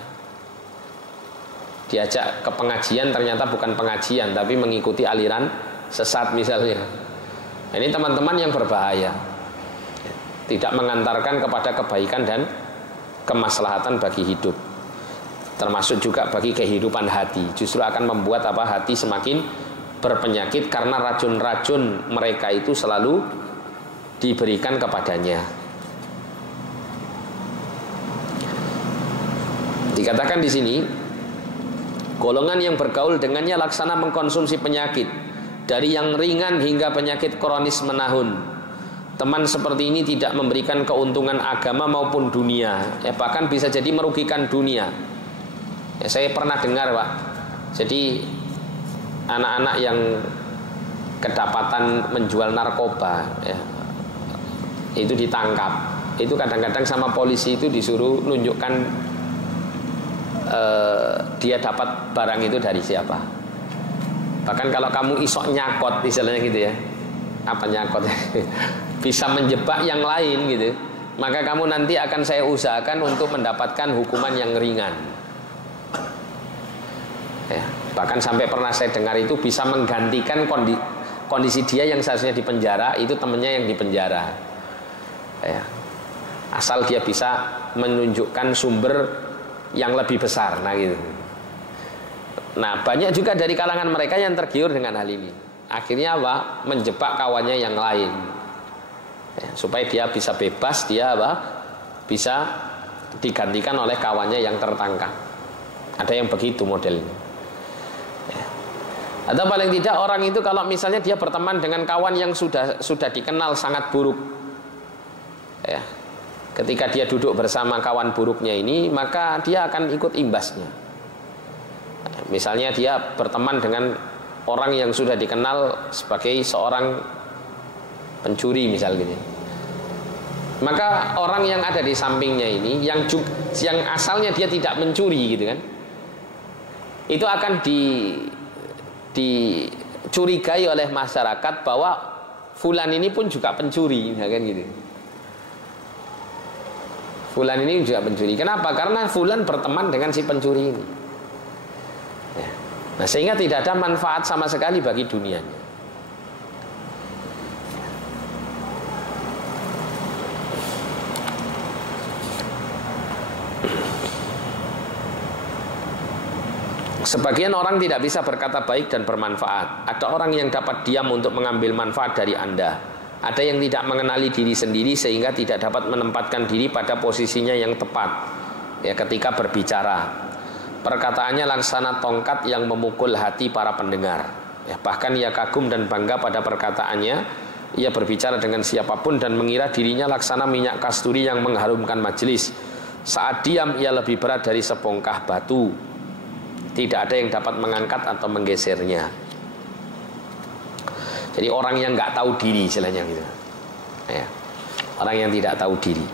Diajak ke pengajian ternyata bukan pengajian tapi mengikuti aliran sesat misalnya. Ini teman-teman yang berbahaya. Tidak mengantarkan kepada kebaikan dan kemaslahatan bagi hidup. Termasuk juga bagi kehidupan hati. Justru akan membuat hati semakin berpenyakit karena racun-racun mereka itu selalu diberikan kepadanya. Dikatakan di sini, golongan yang bergaul dengannya laksana mengkonsumsi penyakit, dari yang ringan hingga penyakit kronis menahun. Teman seperti ini tidak memberikan keuntungan agama maupun dunia, ya bahkan bisa jadi merugikan dunia. Ya, saya pernah dengar, Pak. Jadi anak-anak yang kedapatan menjual narkoba, ya, itu ditangkap. Itu kadang-kadang sama polisi itu disuruh nunjukkan dia dapat barang itu dari siapa. Bahkan kalau kamu isok nyakot misalnya gitu ya, apa nyakot bisa menjebak yang lain gitu, maka kamu nanti akan saya usahakan untuk mendapatkan hukuman yang ringan ya. Bahkan sampai pernah saya dengar itu bisa menggantikan kondisi dia yang seharusnya di penjara, itu temennya yang di penjara ya. Asal dia bisa menunjukkan sumber yang lebih besar, nah gitu. Nah banyak juga dari kalangan mereka yang tergiur dengan hal ini. Akhirnya apa? Menjebak kawannya yang lain ya, supaya dia bisa bebas, dia bisa digantikan oleh kawannya yang tertangkap. Ada yang begitu modelnya ya. Atau paling tidak orang itu kalau misalnya dia berteman dengan kawan yang sudah dikenal sangat buruk ya, ketika dia duduk bersama kawan buruknya ini, maka dia akan ikut imbasnya. Misalnya dia berteman dengan orang yang sudah dikenal sebagai seorang pencuri misalnya gitu. Maka orang yang ada di sampingnya ini yang asalnya dia tidak mencuri gitu kan, itu akan dicurigai oleh masyarakat bahwa fulan ini pun juga pencuri ya kan gitu. Fulan ini juga pencuri. Kenapa? Karena fulan berteman dengan si pencuri ini ya. Nah sehingga tidak ada manfaat sama sekali bagi dunianya. Sebagian orang tidak bisa berkata baik dan bermanfaat. Ada orang yang dapat diam untuk mengambil manfaat dari Anda. Ada yang tidak mengenali diri sendiri sehingga tidak dapat menempatkan diri pada posisinya yang tepat ya ketika berbicara. Perkataannya laksana tongkat yang memukul hati para pendengar ya, bahkan ia kagum dan bangga pada perkataannya. Ia berbicara dengan siapapun dan mengira dirinya laksana minyak kasturi yang mengharumkan majelis. Saat diam ia lebih berat dari sebongkah batu. Tidak ada yang dapat mengangkat atau menggesernya. Jadi orang yang nggak tahu diri istilahnya gitu ya. Orang yang tidak tahu diri.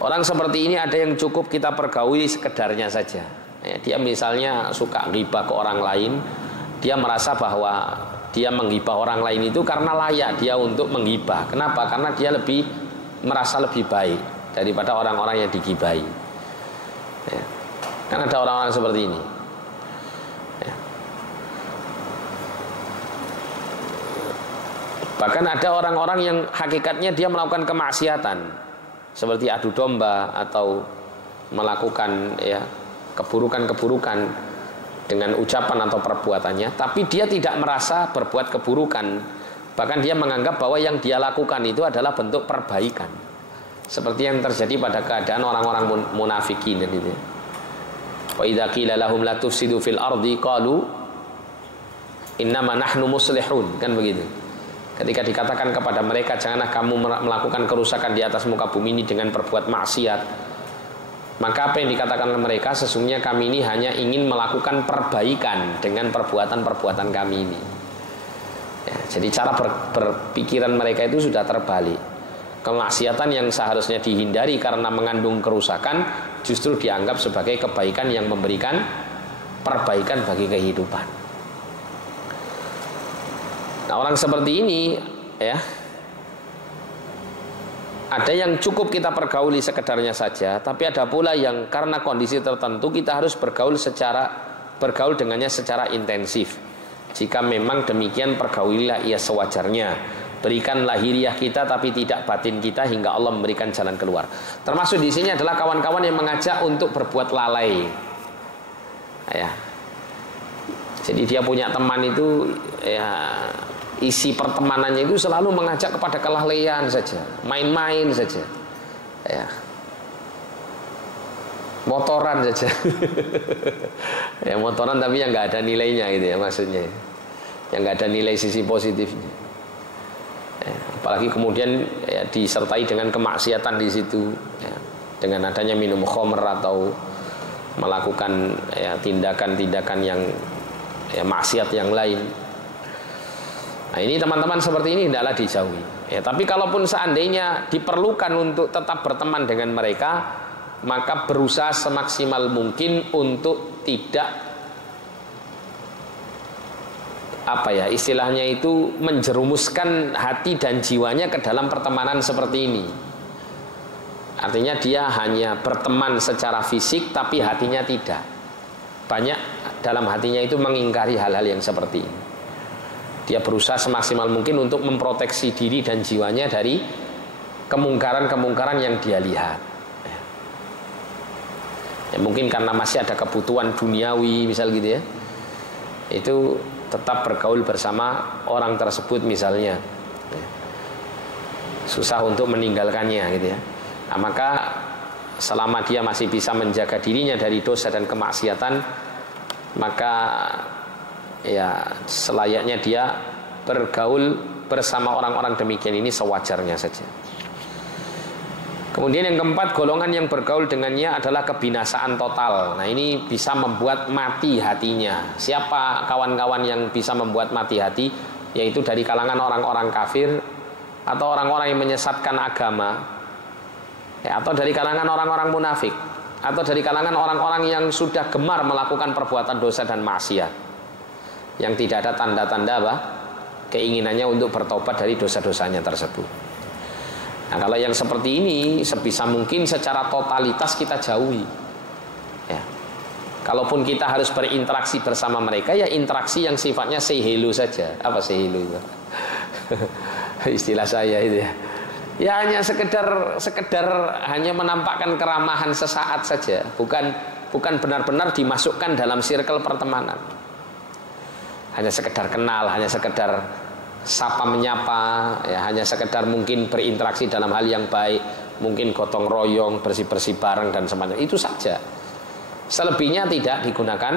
Orang seperti ini ada yang cukup kita pergauli sekedarnya saja Ya, dia misalnya suka ghibah ke orang lain, dia merasa bahwa dia menghibah orang lain itu karena layak dia untuk menghibah. Kenapa? Karena dia merasa lebih baik daripada orang-orang yang digibahi. Ya. Kan ada orang-orang seperti ini. Ya. Bahkan ada orang-orang yang hakikatnya dia melakukan kemaksiatan, seperti adu domba atau melakukan ya keburukan-keburukan dengan ucapan atau perbuatannya, tapi dia tidak merasa berbuat keburukan. Bahkan dia menganggap bahwa yang dia lakukan itu adalah bentuk perbaikan, seperti yang terjadi pada keadaan orang-orang munafikin itu. Wa idza qila lahum la tufsidu fil ardi qalu innama nahnu muslihun, kan begitu. Ketika dikatakan kepada mereka janganlah kamu melakukan kerusakan di atas muka bumi ini dengan berbuat maksiat, maka apa yang dikatakan oleh mereka, sesungguhnya kami ini hanya ingin melakukan perbaikan dengan perbuatan-perbuatan kami ini. Ya, jadi cara berpikiran mereka itu sudah terbalik. Kemaksiatan yang seharusnya dihindari karena mengandung kerusakan justru dianggap sebagai kebaikan yang memberikan perbaikan bagi kehidupan. Nah, orang seperti ini ya, ada yang cukup kita pergauli sekedarnya saja, tapi ada pula yang karena kondisi tertentu kita harus bergaul dengannya secara intensif. Jika memang demikian, pergaulilah ia sewajarnya. Berikan lahiriah kita tapi tidak batin kita hingga Allah memberikan jalan keluar. Termasuk di sini adalah kawan-kawan yang mengajak untuk berbuat lalai. Ya. Jadi dia punya teman itu ya, isi pertemanannya itu selalu mengajak kepada kelalaian saja, main-main saja, ya, motoran saja, ya motoran tapi yang nggak ada nilainya gitu ya maksudnya, yang nggak ada nilai sisi positifnya. Ya, apalagi kemudian ya, disertai dengan kemaksiatan di situ, ya, dengan adanya minum khamr atau melakukan ya, tindakan-tindakan yang ya, maksiat yang lain. Nah ini teman-teman seperti ini tidaklah dijauhi ya, tapi kalaupun seandainya diperlukan untuk tetap berteman dengan mereka, maka berusaha semaksimal mungkin untuk tidak apa ya istilahnya itu menjerumuskan hati dan jiwanya ke dalam pertemanan seperti ini. Artinya dia hanya berteman secara fisik tapi hatinya tidak. Banyak dalam hatinya itu mengingkari hal-hal yang seperti ini. Dia berusaha semaksimal mungkin untuk memproteksi diri dan jiwanya dari kemungkaran-kemungkaran yang dia lihat. Ya, mungkin karena masih ada kebutuhan duniawi misal gitu ya, itu tetap bergaul bersama orang tersebut misalnya, susah untuk meninggalkannya gitu ya. Nah, maka selama dia masih bisa menjaga dirinya dari dosa dan kemaksiatan, maka ya selayaknya dia bergaul bersama orang-orang demikian ini sewajarnya saja. Kemudian yang keempat, golongan yang bergaul dengannya adalah kebinasaan total. Nah ini bisa membuat mati hatinya. Siapa kawan-kawan yang bisa membuat mati hati? Yaitu dari kalangan orang-orang kafir atau orang-orang yang menyesatkan agama, ya, atau dari kalangan orang-orang munafik, atau dari kalangan orang-orang yang sudah gemar melakukan perbuatan dosa dan maksiat, yang tidak ada tanda-tanda apa? Keinginannya untuk bertobat dari dosa-dosanya tersebut. Nah kalau yang seperti ini sebisa mungkin secara totalitas kita jauhi ya. Kalaupun kita harus berinteraksi bersama mereka, ya interaksi yang sifatnya say hello saja. Apa say hello itu? Istilah saya itu ya. Ya hanya sekedar hanya menampakkan keramahan sesaat saja, bukan benar-benar dimasukkan dalam circle pertemanan. Hanya sekedar kenal, hanya sekedar sapa menyapa, ya, hanya sekedar mungkin berinteraksi dalam hal yang baik, mungkin gotong royong, bersih-bersih bareng dan semacamnya, itu saja. Selebihnya tidak digunakan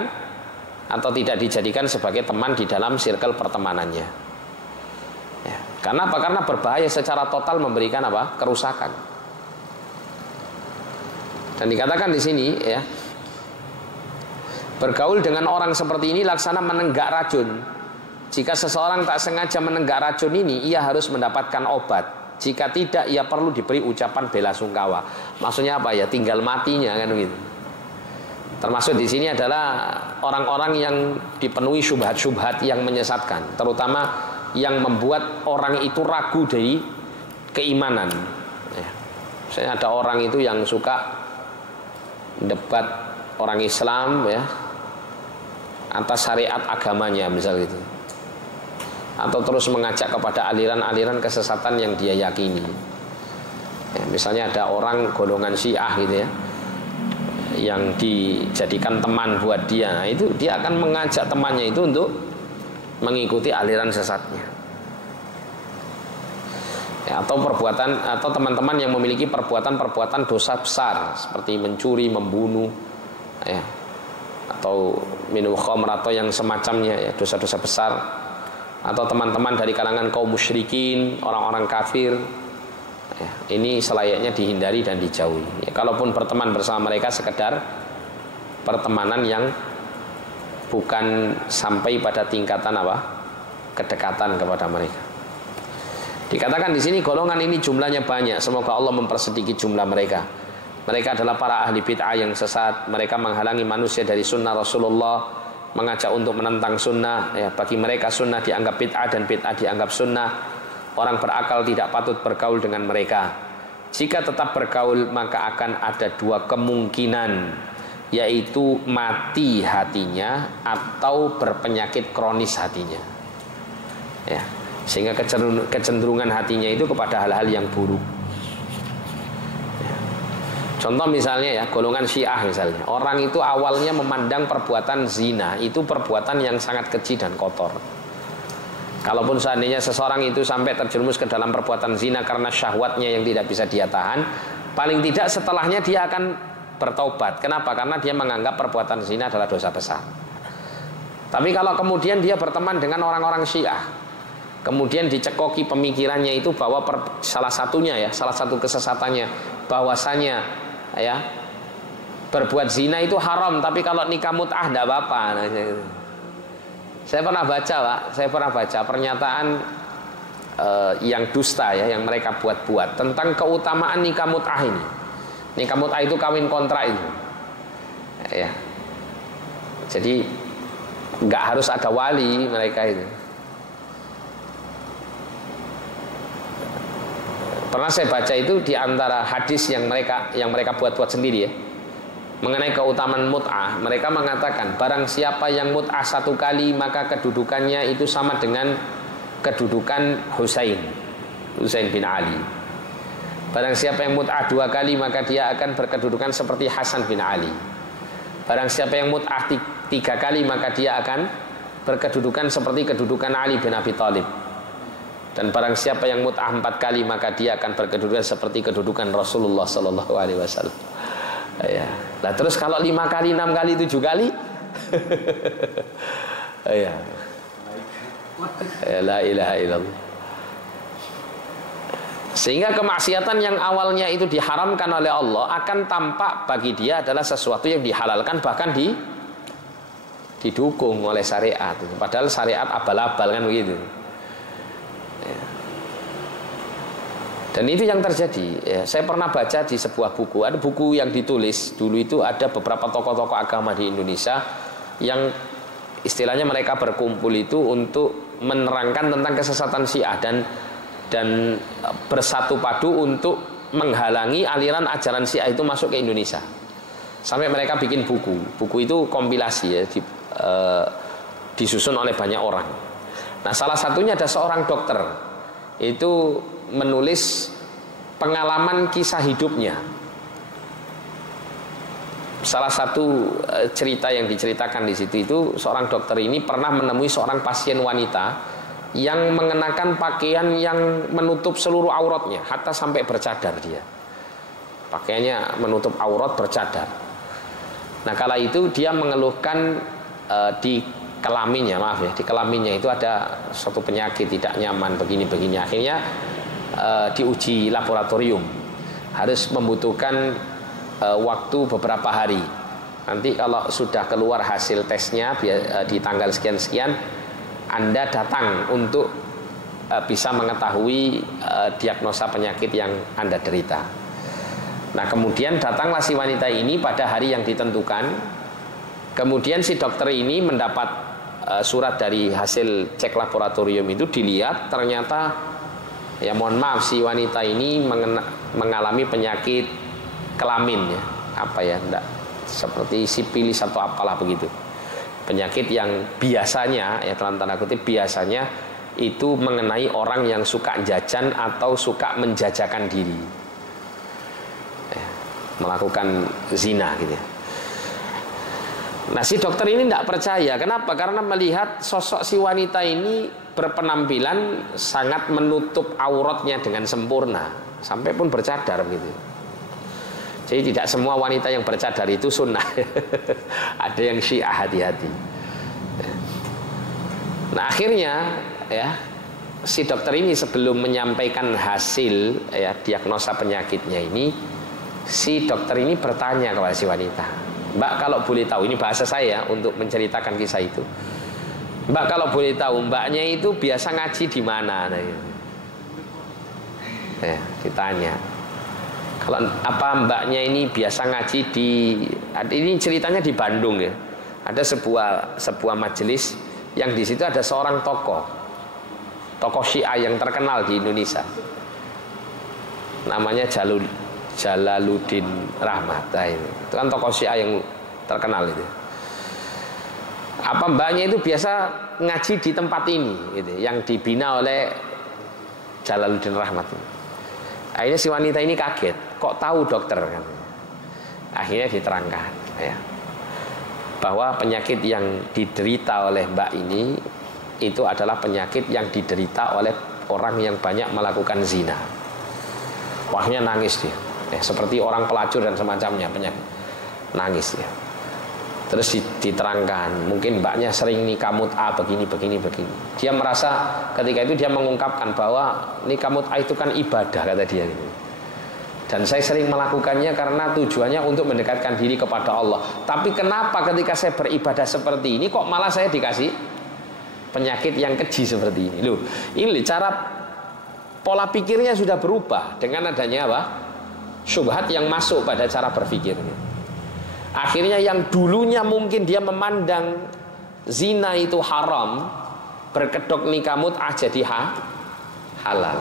atau tidak dijadikan sebagai teman di dalam circle pertemanannya. Ya, karena apa? Karena berbahaya secara total, memberikan apa? Kerusakan. Dan dikatakan di sini ya, bergaul dengan orang seperti ini laksana menenggak racun. Jika seseorang tak sengaja menenggak racun ini, ia harus mendapatkan obat. Jika tidak, ia perlu diberi ucapan bela sungkawa. Maksudnya apa ya? Tinggal matinya kan gitu. Termasuk di sini adalah orang-orang yang dipenuhi syubhat-syubhat yang menyesatkan, terutama yang membuat orang itu ragu dari keimanan. Ya. Misalnya ada orang itu yang suka debat orang Islam ya atas syariat agamanya misal gitu, atau terus mengajak kepada aliran-aliran kesesatan yang dia yakini. Ya, misalnya ada orang golongan Syiah gitu ya, yang dijadikan teman buat dia, nah, itu dia akan mengajak temannya itu untuk mengikuti aliran sesatnya. Ya, atau perbuatan atau teman-teman yang memiliki perbuatan-perbuatan dosa besar seperti mencuri, membunuh, ya, atau minum khamr atau yang semacamnya ya, dosa-dosa besar. Atau teman-teman dari kalangan kaum musyrikin, orang-orang kafir. Ya, ini selayaknya dihindari dan dijauhi. Ya, kalaupun berteman bersama mereka sekedar pertemanan yang bukan sampai pada tingkatan apa? Kedekatan kepada mereka. Dikatakan di sini golongan ini jumlahnya banyak. Semoga Allah mempersedikit jumlah mereka. Mereka adalah para ahli bid'ah yang sesat. Mereka menghalangi manusia dari sunnah Rasulullah, mengajak untuk menentang sunnah. Ya, bagi mereka sunnah dianggap bid'ah dan bid'ah dianggap sunnah. Orang berakal tidak patut bergaul dengan mereka. Jika tetap bergaul maka akan ada dua kemungkinan, yaitu mati hatinya atau berpenyakit kronis hatinya. Ya, sehingga kecenderungan hatinya itu kepada hal-hal yang buruk. Ya. Contoh misalnya ya, golongan Syiah misalnya, orang itu awalnya memandang perbuatan zina itu perbuatan yang sangat keji dan kotor. Kalaupun seandainya seseorang itu sampai terjerumus ke dalam perbuatan zina karena syahwatnya yang tidak bisa dia tahan, paling tidak setelahnya dia akan bertaubat. Kenapa? Karena dia menganggap perbuatan zina adalah dosa besar. Tapi kalau kemudian dia berteman dengan orang-orang Syiah, kemudian dicekoki pemikirannya itu bahwa salah satunya ya, salah satu kesesatannya bahwasanya ya berbuat zina itu haram, tapi kalau nikah mut'ah tidak apa-apa. Nah, saya pernah baca pernyataan yang dusta ya, yang mereka buat-buat tentang keutamaan nikah mut'ah ini. Nikah mut'ah itu kawin kontrak itu. Ya. Jadi nggak harus ada wali mereka itu. Pernah saya baca itu di antara hadis yang mereka buat-buat sendiri ya, mengenai keutamaan mut'ah. Mereka mengatakan barang siapa yang mut'ah satu kali maka kedudukannya itu sama dengan kedudukan Husain bin Ali. Barang siapa yang mut'ah dua kali maka dia akan berkedudukan seperti Hasan bin Ali. Barang siapa yang mut'ah tiga kali maka dia akan berkedudukan seperti kedudukan Ali bin Abi Thalib. Dan barang siapa yang mut'ah 4 kali maka dia akan berkedudukan seperti kedudukan Rasulullah Sallallahu Alaihi Wasallam. Ya. Nah terus kalau 5 kali, 6 kali, 7 kali, ya. La ilaha illallah. Sehingga kemaksiatan yang awalnya itu diharamkan oleh Allah akan tampak bagi dia adalah sesuatu yang dihalalkan, bahkan didukung oleh syariat. Padahal syariat abal-abal kan begitu. Dan itu yang terjadi ya, saya pernah baca di sebuah buku, ada buku yang ditulis dulu itu, ada beberapa tokoh-tokoh agama di Indonesia yang istilahnya mereka berkumpul itu untuk menerangkan tentang kesesatan Syiah dan bersatu padu untuk menghalangi aliran ajaran Syiah itu masuk ke Indonesia. Sampai mereka bikin buku itu kompilasi ya, disusun oleh banyak orang. Nah salah satunya ada seorang dokter itu menulis pengalaman kisah hidupnya. Salah satu cerita yang diceritakan di situ itu seorang dokter ini pernah menemui seorang pasien wanita yang mengenakan pakaian yang menutup seluruh auratnya, hatta sampai bercadar dia. Pakaiannya menutup aurat, bercadar. Nah kala itu dia mengeluhkan di kelaminnya, di kelaminnya itu ada suatu penyakit tidak nyaman begini-begini. Akhirnya diuji laboratorium, harus membutuhkan waktu beberapa hari. Nanti kalau sudah keluar hasil tesnya di tanggal sekian-sekian, Anda datang untuk bisa mengetahui diagnosa penyakit yang Anda derita. Nah kemudian datanglah si wanita ini pada hari yang ditentukan, Kemudian si dokter ini mendapat surat dari hasil cek laboratorium itu, dilihat ternyata ya mohon maaf si wanita ini mengalami penyakit kelamin ya, apa ya, enggak, seperti sipilis atau apalah begitu. Penyakit yang biasanya ya dalam tanda kutip biasanya itu mengenai orang yang suka jajan atau suka menjajakan diri ya, melakukan zina gitu ya. Nah si dokter ini tidak percaya. Kenapa? Karena melihat sosok si wanita ini berpenampilan sangat menutup auratnya dengan sempurna, sampai pun bercadar begitu. Jadi tidak semua wanita yang bercadar itu sunnah. Ada yang syiah, hati-hati. Nah akhirnya ya si dokter ini sebelum menyampaikan hasil ya diagnosa penyakitnya ini, si dokter ini bertanya kepada si wanita, Mbak kalau boleh tahu, ini bahasa saya untuk menceritakan kisah itu, Mbak kalau boleh tahu mbaknya itu biasa ngaji di mana? Nah, ya, ditanya. Kalau apa mbaknya ini biasa ngaji di, ini ceritanya di Bandung ya. Ada sebuah majelis yang di situ ada seorang tokoh Syiah yang terkenal di Indonesia. Namanya Jalaluddin Rahmat. Nah, itu kan tokoh Syiah yang terkenal itu. Apa mbaknya itu biasa ngaji di tempat ini gitu, yang dibina oleh Jalaluddin Rahmat. Akhirnya si wanita ini kaget, kok tahu dokter kan? Akhirnya diterangkan ya, bahwa penyakit yang diderita oleh mbak ini itu adalah penyakit yang diderita oleh orang yang banyak melakukan zina. Wahnya nangis dia ya, seperti orang pelacur dan semacamnya, penyakit nangis ya. Terus diterangkan, mungkin mbaknya sering nikah mut'ah begini. Dia merasa ketika itu dia mengungkapkan bahwa nikah mut'ah itu kan ibadah, kata dia gitu. Dan saya sering melakukannya karena tujuannya untuk mendekatkan diri kepada Allah. Tapi kenapa ketika saya beribadah seperti ini kok malah saya dikasih penyakit yang keji seperti ini? Loh, ini cara pola pikirnya sudah berubah dengan adanya apa? Syubhat yang masuk pada cara berpikirnya. Akhirnya yang dulunya mungkin dia memandang zina itu haram, berkedok nikah mut'ah jadi halal,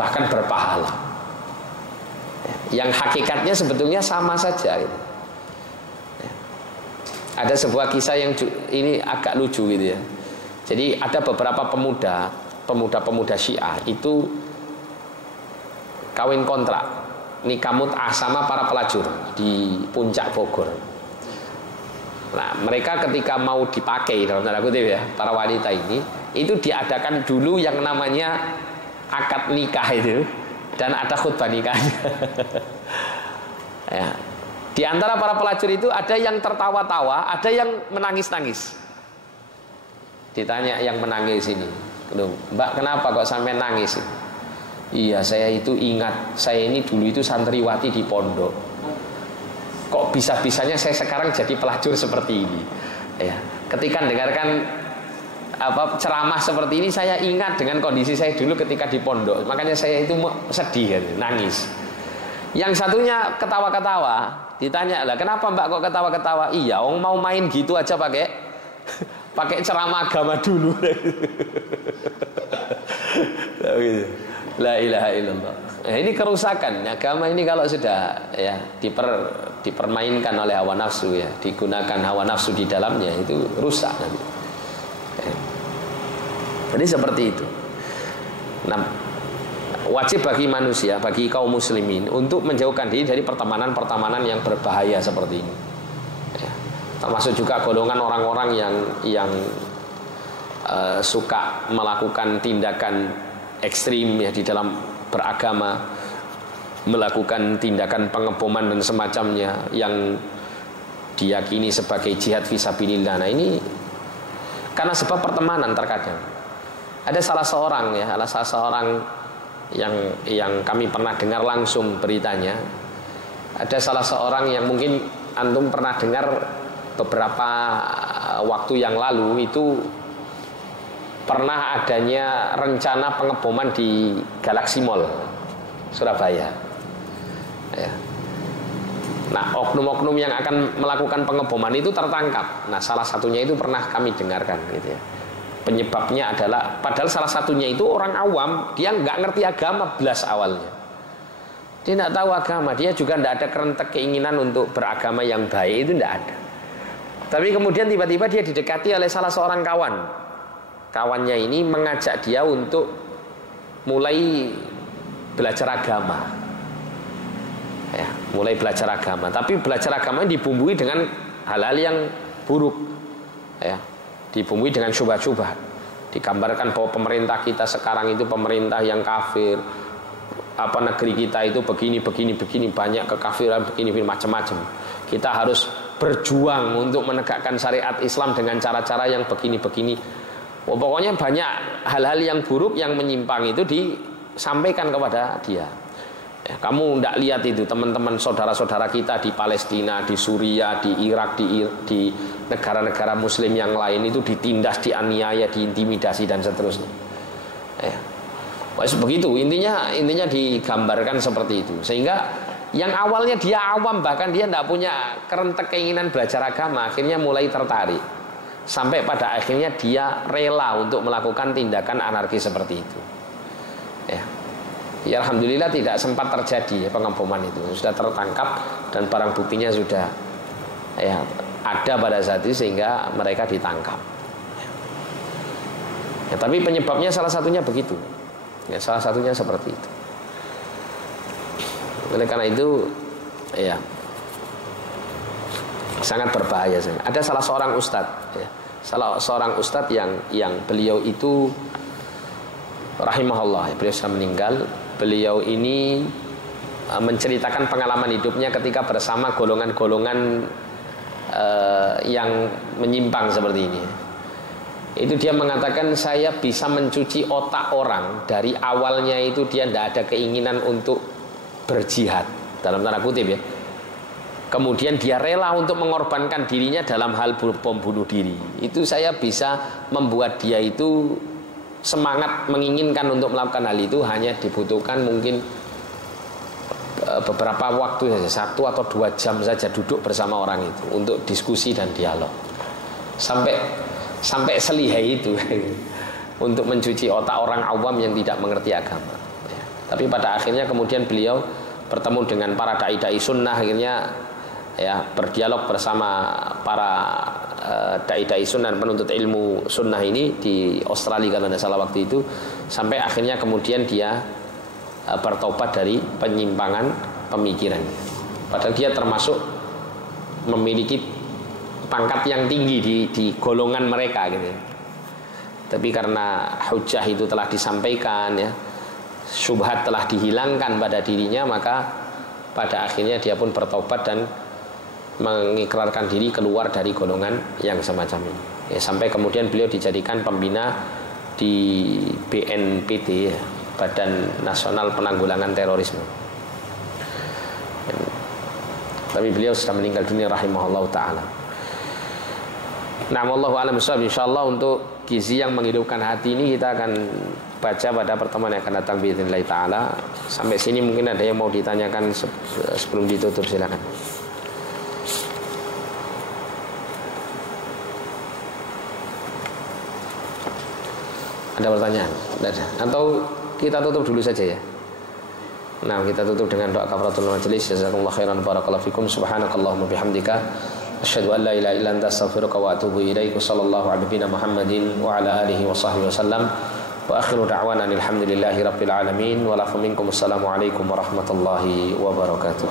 bahkan berpahala. Yang hakikatnya sebetulnya sama saja gitu. Ada sebuah kisah yang ini agak lucu gitu ya. Jadi ada beberapa pemuda Syiah itu kawin kontrak nikah mut'ah sama para pelacur di puncak Bogor. Nah mereka ketika mau dipakai dalam tanda kutip ya, para wanita ini itu diadakan dulu yang namanya akad nikah itu, dan ada khutbah nikahnya. Ya. Di antara para pelacur itu ada yang tertawa-tawa, ada yang menangis-nangis. Ditanya yang menangis ini, Mbak kenapa kok sampai nangis? Iya saya itu ingat, saya ini dulu itu santriwati di pondok. Kok bisa-bisanya saya sekarang jadi pelacur seperti ini ya. Ketika dengarkan ceramah seperti ini, saya ingat dengan kondisi saya dulu ketika di pondok. Makanya saya itu sedih kan, nangis. Yang satunya ketawa-ketawa. Ditanya lah, kenapa mbak kok ketawa-ketawa? Iya, orang mau main gitu aja pakai ceramah agama dulu. La ilaha illallah. Nah, ini kerusakan agama ini kalau sudah ya dipermainkan oleh hawa nafsu ya, digunakan hawa nafsu di dalamnya, itu rusak nanti. Ya. Jadi seperti itu. Nah, wajib bagi manusia, bagi kaum muslimin untuk menjauhkan diri dari pertemanan-pertemanan yang berbahaya seperti ini. Ya. Termasuk juga golongan orang-orang yang suka melakukan tindakan ekstrim ya di dalam beragama, melakukan tindakan pengeboman dan semacamnya yang diyakini sebagai jihad fisabilillah. Nah ini karena sebab pertemanan terkadang. Ada salah seorang yang kami pernah dengar langsung beritanya. Ada salah seorang yang mungkin antum pernah dengar beberapa waktu yang lalu itu pernah adanya rencana pengeboman di Galaxy Mall Surabaya ya. Nah, oknum-oknum yang akan melakukan pengeboman itu tertangkap. Nah, salah satunya itu pernah kami dengarkan gitu ya. Penyebabnya adalah, padahal salah satunya itu orang awam, dia nggak ngerti agama belas awalnya. Dia nggak tahu agama, dia juga nggak ada kerentek keinginan untuk beragama yang baik, itu nggak ada. Tapi kemudian tiba-tiba dia didekati oleh salah seorang kawan. Kawannya ini mengajak dia untuk mulai belajar agama. Ya, mulai belajar agama, tapi belajar agama dibumbui dengan hal-hal yang buruk, ya, dibumbui dengan syubhat-syubhat. Digambarkan bahwa pemerintah kita sekarang itu pemerintah yang kafir, apa negeri kita itu begini, banyak kekafiran, begini macam-macam. Kita harus berjuang untuk menegakkan syariat Islam dengan cara-cara yang begini. Oh, pokoknya banyak hal-hal yang buruk yang menyimpang itu disampaikan kepada dia. Ya, kamu tidak lihat itu teman-teman saudara-saudara kita di Palestina, di Suriah, di Irak, di negara-negara Muslim yang lain itu ditindas, dianiaya, diintimidasi dan seterusnya. Ya. Begitu intinya digambarkan seperti itu, sehingga yang awalnya dia awam, bahkan dia tidak punya kerentek keinginan belajar agama, akhirnya mulai tertarik sampai pada akhirnya dia rela untuk melakukan tindakan anarkis seperti itu. Ya. Ya, alhamdulillah tidak sempat terjadi pengeboman itu, sudah tertangkap dan barang buktinya sudah ya ada pada saat itu sehingga mereka ditangkap. Ya, tapi penyebabnya salah satunya begitu. Ya, salah satunya seperti itu. Oleh karena itu ya sangat berbahaya. Ada salah seorang ustadz, ya, salah seorang ustadz yang beliau itu rahimahullah, beliau sudah meninggal. Beliau ini menceritakan pengalaman hidupnya ketika bersama golongan-golongan yang menyimpang seperti ini. Itu dia mengatakan, saya bisa mencuci otak orang dari awalnya itu dia tidak ada keinginan untuk berjihad dalam tanda kutip ya. Kemudian dia rela untuk mengorbankan dirinya dalam hal bom bunuh diri. Itu saya bisa membuat dia itu semangat menginginkan untuk melakukan hal itu, hanya dibutuhkan mungkin beberapa waktu saja, 1 atau 2 jam saja duduk bersama orang itu untuk diskusi dan dialog. Sampai selihai itu untuk mencuci otak orang awam yang tidak mengerti agama. Ya. Tapi pada akhirnya kemudian beliau bertemu dengan para dai-dai sunnah, akhirnya ya berdialog bersama para dai-dai sunnah, penuntut ilmu sunnah ini di Australia kalau tidak salah waktu itu, sampai akhirnya kemudian dia bertobat dari penyimpangan pemikirannya. Padahal dia termasuk memiliki pangkat yang tinggi di golongan mereka gitu. Tapi karena hujah itu telah disampaikan ya, syubhat telah dihilangkan pada dirinya, maka pada akhirnya dia pun bertobat dan mengikrarkan diri keluar dari golongan yang semacam ini. Ya, sampai kemudian beliau dijadikan pembina di BNPT ya, Badan Nasional Penanggulangan Terorisme. Tapi beliau sudah meninggal dunia rahimahullah taala. Nah, wallahu a'lam bishawab. Insyaallah untuk gizi yang menghidupkan hati ini kita akan baca pada pertemuan yang akan datang biidznillah taala. Sampai sini mungkin ada yang mau ditanyakan sebelum ditutup, silakan. Ada pertanyaan? Tidak ada. Atau kita tutup dulu saja ya. Nah, kita tutup dengan doa kafaratul majelis. Jazakumullah khairan, barakallahu fikum. Subhanakallahumma bihamdika asyhadu an la ilaha illa anta astaghfiruka wa atubu ilaik. Sallallahu alaihi Muhammadin wa ala alihi wa sahbihi wasallam. Wa akhiru da'wana alhamdulillahi rabbil alamin. Wa lakum minkum assalamu alaikum warahmatullahi wabarakatuh.